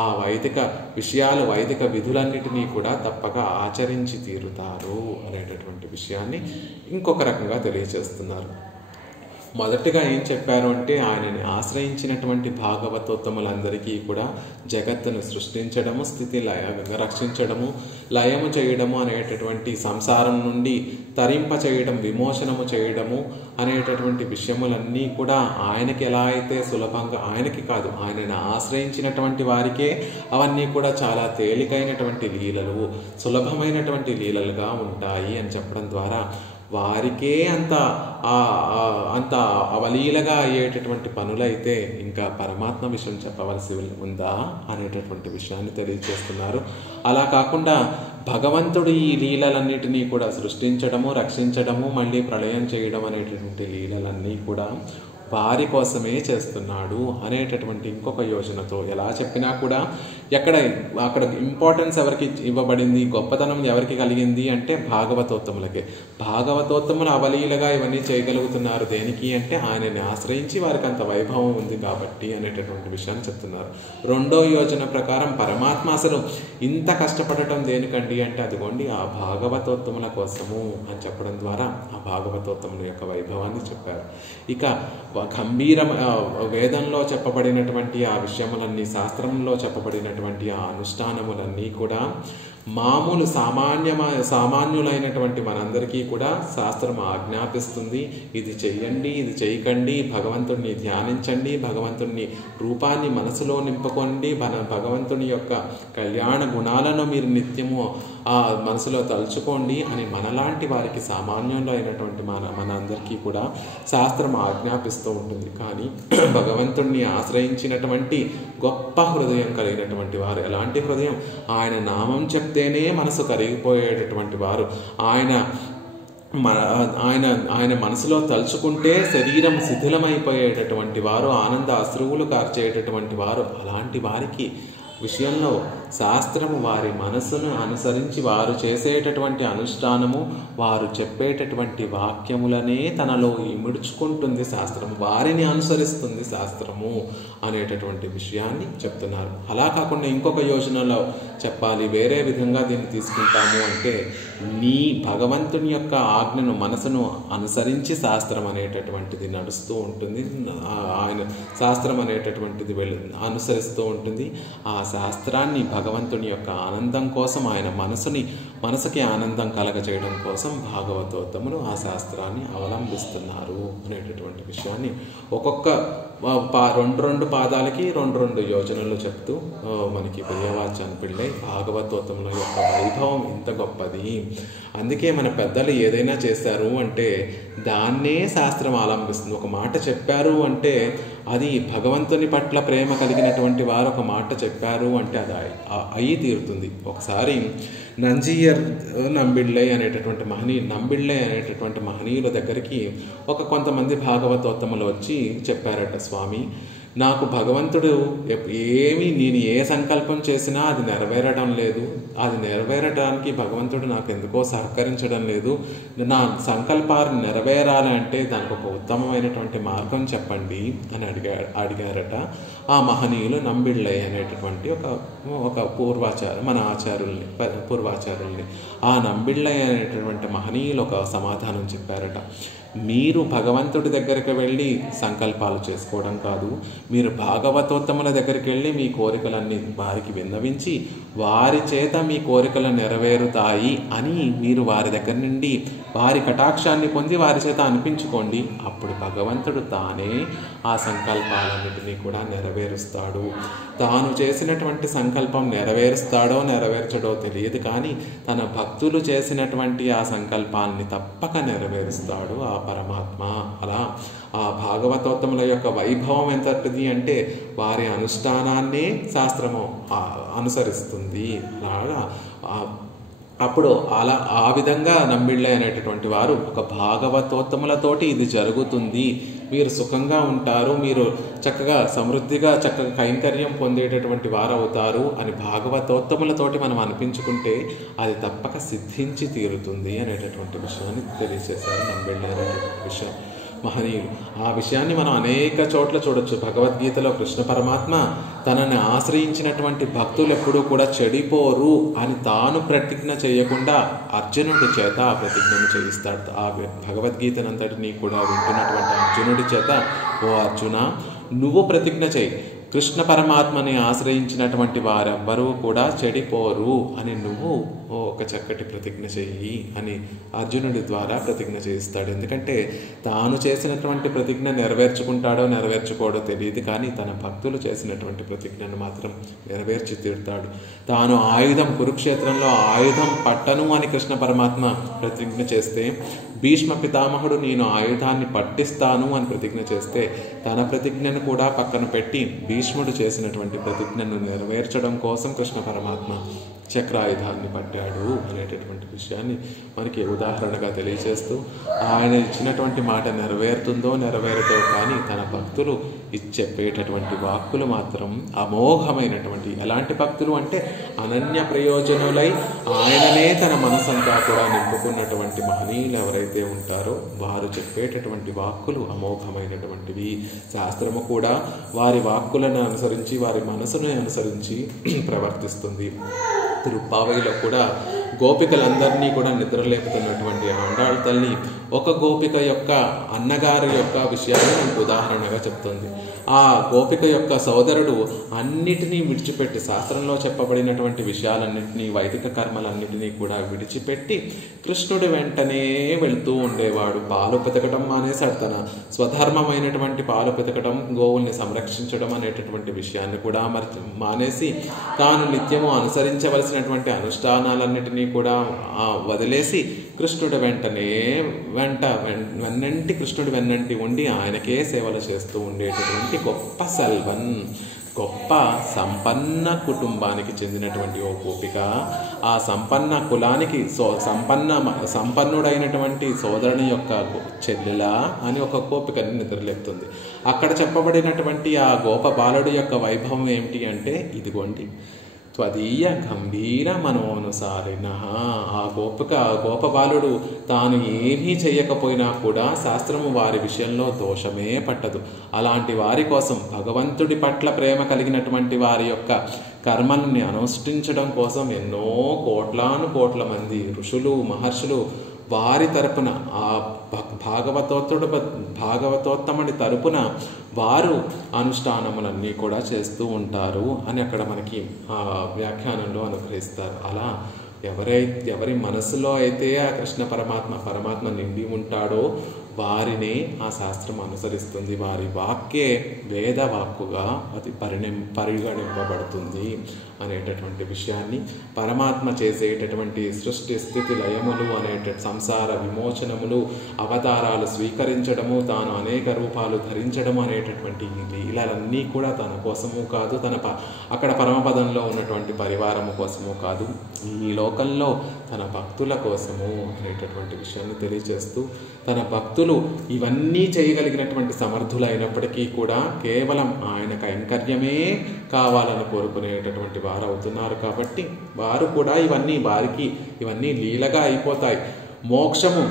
ఆ వైదిక విషయాలు, వైదిక విధులన్నిటినీ కూడా తప్పక ఆచరించి తీరుతారు అనేటటువంటి విషయాన్ని ఇంకొక రకంగా తెలియజేస్తున్నారు. మొదటిగా ఏం చెప్పారు అంటే ఆయనని ఆశ్రయించినటువంటి భాగవతోత్తములందరికీ కూడా జగత్తును సృష్టించడము, స్థితి రక్షించడము, లయము చేయడము అనేటటువంటి సంసారం నుండి తరింప చేయడం, విమోచనము చేయడము అనేటటువంటి విషయములన్నీ కూడా ఆయనకి ఎలా అయితే సులభంగా, ఆయనకి కాదు ఆయనని ఆశ్రయించినటువంటి వారికే అవన్నీ కూడా చాలా తేలికైనటువంటి లీలలు, సులభమైనటువంటి లీలలుగా ఉంటాయి అని చెప్పడం ద్వారా వారికే అంత అవలీలగా అయ్యేటటువంటి పనులైతే ఇంకా పరమాత్మ విషయం చెప్పవలసి ఉందా అనేటటువంటి విషయాన్ని తెలియజేస్తున్నారు. అలా కాకుండా భగవంతుడు ఈ లీలలన్నిటినీ కూడా సృష్టించడము, రక్షించడము, మళ్ళీ ప్రళయం చేయడం అనేటటువంటి లీలలన్నీ కూడా వారి కోసమే చేస్తున్నాడు అనేటటువంటి ఇంకొక యోచనతో ఎలా చెప్పినా కూడా అక్కడ ఇంపార్టెన్స్ ఎవరికి ఇవ్వబడింది, గొప్పతనం ఎవరికి కలిగింది అంటే భాగవతోత్తములకే. భాగవతోత్తములు అవలీలగా ఇవన్నీ చేయగలుగుతున్నారు దేనికి అంటే ఆయనని ఆశ్రయించి వారికి అంత వైభవం ఉంది కాబట్టి అనేటటువంటి విషయాన్ని చెప్తున్నారు. రెండో యోచన ప్రకారం పరమాత్మ అసలు ఇంత కష్టపడటం దేనికండి అంటే అదిగోండి ఆ భాగవతోత్తముల కోసము అని చెప్పడం ద్వారా ఆ భాగవతోత్తముల యొక్క వైభవాన్ని చెప్పారు. ఇక గంభీర వేదంలో చెప్పబడినటువంటి ఆ విషయములన్నీ, శాస్త్రంలో చెప్పబడినటువంటి ఆ అనుష్ఠానములన్నీ కూడా మామూలు సామాన్యులైనటువంటి మనందరికీ కూడా శాస్త్రం ఆజ్ఞాపిస్తుంది. ఇది చెయ్యండి, ఇది చేయకండి, భగవంతుణ్ణి ధ్యానించండి, భగవంతుని రూపాన్ని మనసులో నింపుకోండి, భగవంతుని యొక్క కళ్యాణ గుణాలను మీరు నిత్యము ఆ మనసులో తలుచుకోండి అని మనలాంటి వారికి, సామాన్యంలో అయినటువంటి మనందరికీ కూడా శాస్త్రం ఆజ్ఞాపిస్తూ ఉంటుంది. కానీ భగవంతుణ్ణి ఆశ్రయించినటువంటి గొప్ప హృదయం కలిగినటువంటి వారు, ఎలాంటి హృదయం, ఆయన నామం చెప్తేనే మనసు కరిగిపోయేటటువంటి వారు, ఆయన మనసులో తలుచుకుంటే శరీరం శిథిలమైపోయేటటువంటి వారు, ఆనంద అశ్రువులు కార్చేటటువంటి వారు, అలాంటి వారికి విషయంలో శాస్త్రము వారి మనసును అనుసరించి వారు చేసేటటువంటి అనుష్ఠానము, వారు చెప్పేటటువంటి వాక్యములనే తనలో ఇముడ్చుకుంటుంది శాస్త్రము, వారిని అనుసరిస్తుంది శాస్త్రము అనేటటువంటి విషయాన్ని చెప్తున్నారు. అలా కాకుండా ఇంకొక యోజనలో చెప్పాలి, వేరే విధంగా దీన్ని తీసుకుంటాము అంటే నీ భగవంతుని యొక్క ఆజ్ఞను, మనసును అనుసరించి శాస్త్రం అనేటటువంటిది నడుస్తూ ఉంటుంది, ఆయన శాస్త్రం అనేటటువంటిది అనుసరిస్తూ ఉంటుంది. ఆ శాస్త్రాన్ని భగవంతుని యొక్క ఆనందం కోసం ఆయన మనసుని మనసుకి ఆనందం కలగజేయడం కోసం భాగవతోత్తములు ఆ శాస్త్రాన్ని అవలంబిస్తున్నారు అనేటటువంటి విషయాన్ని ఒక్కొక్క రెండు పాదాలకి రెండు యోజనలు చెప్తూ మనకి పెరియవాచాన్ పిళ్ళై భాగవతోత్తముల యొక్క వైభవం ఇంత గొప్పది. అందుకే మన పెద్దలు ఏదైనా చేశారు అంటే దాన్నే శాస్త్రం అవలంబిస్తుంది. ఒక మాట చెప్పారు అంటే అది భగవంతుని పట్ల ప్రేమ కలిగినటువంటి వారు ఒక మాట చెప్పారు అంటే అది అయి తీరుతుంది. ఒకసారి నంజీయర్ నంబిళ్ళై అనేటటువంటి మహనీయుల దగ్గరికి కొంతమంది భాగవతోత్తములు వచ్చి చెప్పారట, స్వామి నాకు భగవంతుడు నేను ఏ సంకల్పం చేసినా అది నెరవేరడం లేదు, అది నెరవేరడానికి భగవంతుడు నాకు ఎందుకో సహకరించడం లేదు, నా సంకల్పాన్ని నెరవేరాలంటే దానికి ఒక ఉత్తమమైనటువంటి మార్గం చెప్పండి అని అడిగారట ఆ మహనీయులు నంబిళ్ళై అనేటటువంటి ఒక పూర్వాచారుల్ని. ఆ నంబిళ్ళై అనేటటువంటి మహనీయులు ఒక సమాధానం చెప్పారట, మీరు భగవంతుడి దగ్గరికి వెళ్ళి సంకల్పాలు చేసుకోవడం కాదు, మీరు భాగవతోత్తముల దగ్గరికి వెళ్ళి మీ కోరికలన్నీ వారికి విన్నవించి వారి చేత మీ కోరికలు నెరవేరుతాయి అని మీరు వారి దగ్గర నుండి వారి కటాక్షాన్ని పొంది వారి చేత అనిపించుకోండి. అప్పుడు భగవంతుడు తానే ఆ సంకల్పాలన్నిటినీ కూడా నెరవేరుస్తాడు. తాను చేసినటువంటి సంకల్పం నెరవేరుస్తాడో నెరవేర్చడో తెలియదు, కానీ తన భక్తులు చేసినటువంటి ఆ సంకల్పాన్ని తప్పక నెరవేరుస్తాడు ఆ పరమాత్మ. అలా ఆ భాగవతోత్తముల యొక్క వైభవం ఎంతటిది అంటే వారి అనుష్ఠానాన్నే శాస్త్రము అనుసరిస్తుంది. అలాగా అప్పుడు ఆ విధంగా నంబిళ్ళై అనేటటువంటి వారు ఒక భాగవతోత్తములతోటి ఇది జరుగుతుంది, మీరు సుఖంగా ఉంటారు, మీరు చక్కగా సమృద్ధిగా చక్కగా కైంకర్యం పొందేటటువంటి వారు అవుతారు అని భాగవతోత్తములతోటి మనం అనిపించుకుంటే అది తప్పక సిద్ధించి తీరుతుంది అనేటటువంటి విషయాన్ని తెలియజేశారు నంబిళ్ళై అనేటటువంటి విషయం మహనీయులు. ఆ విషయాన్ని మనం అనేక చోట్ల చూడొచ్చు. భగవద్గీతలో కృష్ణ పరమాత్మ తనని ఆశ్రయించినటువంటి భక్తులు ఎప్పుడూ కూడా చెడిపోరు అని తాను ప్రతిజ్ఞ చేయకుండా అర్జునుడి చేత ఆ ప్రతిజ్ఞను చేయిస్తాడు. ఆ భగవద్గీతనంతటినీ కూడా వింటున్నటువంటి అర్జునుడి చేత, ఓ అర్జున నువ్వు ప్రతిజ్ఞ చేయి, కృష్ణ పరమాత్మని ఆశ్రయించినటువంటి వారెవ్వరూ కూడా చెడిపోరు అని నువ్వు ఒక చక్కటి ప్రతిజ్ఞ చెయ్యి అని అర్జునుడి ద్వారా ప్రతిజ్ఞ చేయిస్తాడు. ఎందుకంటే తాను చేసినటువంటి ప్రతిజ్ఞ నెరవేర్చుకుంటాడో నెరవేర్చుకోడో తెలియదు, కానీ తన భక్తులు చేసినటువంటి ప్రతిజ్ఞను మాత్రం నెరవేర్చి తీరుతాడు. తాను కురుక్షేత్రంలో ఆయుధం పట్టను అని కృష్ణ పరమాత్మ ప్రతిజ్ఞ చేస్తే, భీష్మ పితామహుడు నేను ఆయుధాన్ని పట్టిస్తాను అని ప్రతిజ్ఞ చేస్తే తన ప్రతిజ్ఞను కూడా పక్కన పెట్టి భీష్ముడు చేసినటువంటి ప్రతిజ్ఞను నెరవేర్చడం కోసం కృష్ణ పరమాత్మ చక్రాయుధాన్ని పట్టాడు అనేటటువంటి విషయాన్ని మనకి ఉదాహరణగా తెలియజేస్తూ, ఆయన ఇచ్చినటువంటి మాట నెరవేరుతుందో నెరవేరుతో కానీ తన భక్తులు చెప్పేటటువంటి వాక్కులు మాత్రం అమోఘమైనటువంటి, ఎలాంటి భక్తులు అంటే అనన్య ప్రయోజనులై ఆయననే తన మనసంతా కూడా నింపుకున్నటువంటి మహనీయులు ఎవరైతే ఉంటారో వారు చెప్పేటటువంటి వాక్కులు అమోఘమైనటువంటివి. శాస్త్రము కూడా వారి వాక్కులను అనుసరించి వారి మనసును అనుసరించి ప్రవర్తిస్తుంది. తిరుప్పావైలో కూడా గోపికలందరినీ కూడా నిద్రలేపుతున్నటువంటి ఆండాళ్ తల్లి ఒక గోపిక యొక్క అన్నగారి యొక్క విషయాన్ని మనకు ఉదాహరణగా చెప్తుంది. ఆ గోపిక యొక్క సోదరుడు అన్నిటినీ విడిచిపెట్టి, శాస్త్రంలో చెప్పబడినటువంటి విషయాలన్నింటినీ, వైదిక కర్మలన్నిటినీ కూడా విడిచిపెట్టి కృష్ణుడి వెంటనే వెళుతూ ఉండేవాడు. పాలు పితకడం మానేశాడు. తన స్వధర్మమైనటువంటి పాలు పితకడం, గోవుల్ని సంరక్షించడం అనేటటువంటి విషయాన్ని కూడా మానేసి తాను నిత్యము అనుసరించవలసినటువంటి అనుష్ఠానాలన్నిటినీ కూడా వదిలేసి కృష్ణుడి వెన్నంటి కృష్ణుడి వెన్నంటి ఉండి ఆయనకే సేవలు చేస్తూ ఉండేటటువంటి గొప్ప సల్వన్, గొప్ప సంపన్న కుటుంబానికి చెందినటువంటి ఓ గోపిక. ఆ సంపన్న కులానికి సంపన్నుడైనటువంటి సోదరుని యొక్క చెల్లెల అని ఒక గోపికని నిద్రలేపుతుంది. అక్కడ చెప్పబడినటువంటి ఆ గోప బాలుడి యొక్క వైభవం ఏమిటి అంటే, ఇదిగోండి త్వదీయ గంభీర మనోనుసారిణ. ఆ గోపబాలుడు తాను ఏమీ చేయకపోయినా కూడా శాస్త్రము వారి విషయంలో దోషమే పట్టదు. అలాంటి వారి కోసం, భగవంతుడి పట్ల ప్రేమ కలిగినటువంటి వారి యొక్క కర్మల్ని అనుష్ఠించడం కోసం ఎన్నో కోట్ల మంది ఋషులు, మహర్షులు వారి తరపున, ఆ భాగవతోత్తముడి తరపున వారు అనుష్ఠానములన్నీ కూడా చేస్తూ ఉంటారు అని అక్కడ మనకి వ్యాఖ్యానంలో అనుగ్రహిస్తారు. అలా ఎవరి మనసులో అయితే ఆ కృష్ణ పరమాత్మ నిండి ఉంటాడో వారినే ఆ శాస్త్రం అనుసరిస్తుంది. వారి వాక్యే వేద వాక్కుగా అది పరిగణింపబడుతుంది అనేటటువంటి విషయాన్ని, పరమాత్మ చేసేటటువంటి సృష్టి స్థితి లయములు సంసార విమోచనములు, అవతారాలు స్వీకరించడము, తాను అనేక రూపాలు ధరించడము అనేటటువంటి లీలలన్నీ కూడా తన కోసము కాదు, అక్కడ పరమపదంలో ఉన్నటువంటి పరివారము కోసము కాదు, ఈ లోకంలో తన భక్తుల కోసము అనేటటువంటి విషయాన్ని తెలియజేస్తూ, తన భక్తులు ఇవన్నీ చేయగలిగినటువంటి సమర్థులైనప్పటికీ కూడా కేవలం ఆయన కైంకర్యమే కావాలని కోరుకునేటటువంటి వారు అవుతున్నారు. కాబట్టి వారు కూడా ఇవన్నీ లీలగా అయిపోతాయి. మోక్షము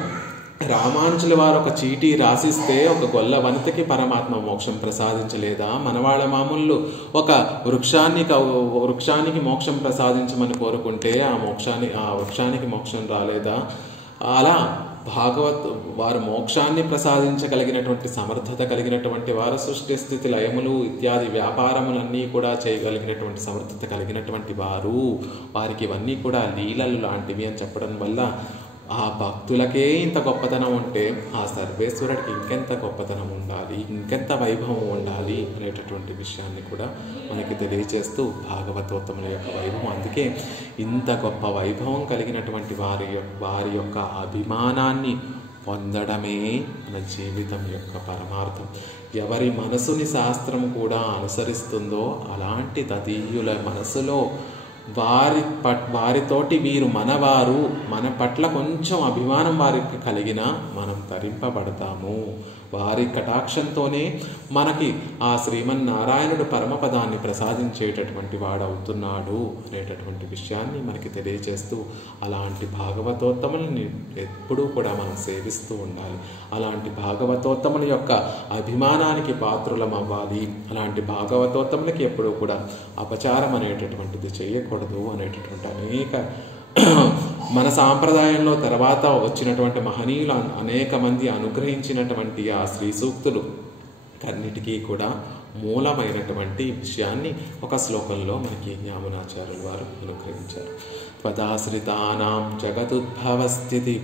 రామానుజుల వారు ఒక చీటీ రాసిస్తే ఒక గొల్ల వనితకి పరమాత్మ మోక్షం ప్రసాదించలేదా? మనవాళ్ళ మామూలు ఒక వృక్షానికి మోక్షం ప్రసాదించమని కోరుకుంటే ఆ వృక్షానికి మోక్షం రాలేదా? అలా వారు మోక్షాన్ని ప్రసాదించగలిగినటువంటి సమర్థత కలిగినటువంటి వారు, సృష్టి స్థితి లయములు ఇత్యాది వ్యాపారములన్నీ కూడా చేయగలిగినటువంటి సమర్థత కలిగినటువంటి వారికి ఇవన్నీ కూడా లీలలు లాంటివి అని చెప్పడం వల్ల ఆ భక్తులకే ఇంత గొప్పతనం ఉంటే ఆ సర్వేశ్వరుడికి ఇంకెంత గొప్పతనం ఉండాలి, ఇంకెంత వైభవం ఉండాలి అనేటటువంటి విషయాన్ని కూడా మనకి తెలియజేస్తూ భాగవతోత్తముల యొక్క వైభవం. అందుకే ఇంత గొప్ప వైభవం కలిగినటువంటి వారి యొక్క అభిమానాన్ని పొందడమే మన జీవితం యొక్క పరమార్థం. ఎవరి మనసుని శాస్త్రం కూడా అనుసరిస్తుందో అలాంటి తదీయుల మనసులో వారితోటి వీరు మనవారు, మన పట్ల కొంచెం అభిమానం వారికి కలిగినా మనం తరింపబడతాము. వారి కటాక్షంతోనే మనకి ఆ శ్రీమన్నారాయణుడు పరమపదాన్ని ప్రసాదించేటటువంటి వాడవుతున్నాడు అనేటటువంటి విషయాన్ని మనకి తెలియజేస్తూ, అలాంటి భాగవతోత్తములని ఎప్పుడూ కూడా మనం సేవిస్తూ ఉండాలి. అలాంటి భాగవతోత్తముల యొక్క అభిమానానికి పాత్రులం అవ్వాలి. అలాంటి భాగవతోత్తములకి ఎప్పుడూ కూడా అపచారం అనేటటువంటిది చేయకూడదు అనేటటువంటి అనేక మన సాంప్రదాయంలో తర్వాత వచ్చినటువంటి మహనీయులు అనేక మంది అనుగ్రహించినటువంటి ఆ శ్రీ సూక్తులు అన్నిటికీ కూడా మూలమైనటువంటి విషయాన్ని ఒక శ్లోకంలో మనకి యామునాచార్యుల వారు అనుగ్రహించారు. త్వదాశ్రితానాం జగదుద్భవస్థితి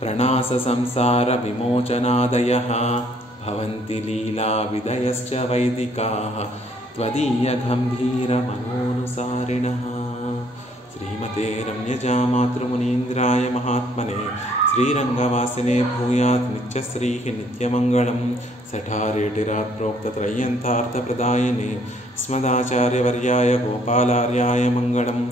ప్రణాస సంసార విమోచనాదయః భవంతి లీలా విదయశ్చ వైదికాః త్వదీయ గంభీర మనోనుసారిణః. శ్రీమతే రమ్యజా మాతృమునీంద్రాయ మహాత్మనే శ్రీరంగవాసినే భూయాత్ నిత్యశ్రీః నిత్యమంగళం. సఠారేటిరాత్ ప్రోక్తత్రయంతార్థప్రదాయినే స్మదాచార్యవర్యాయ గోపాలార్యాయ మంగళం.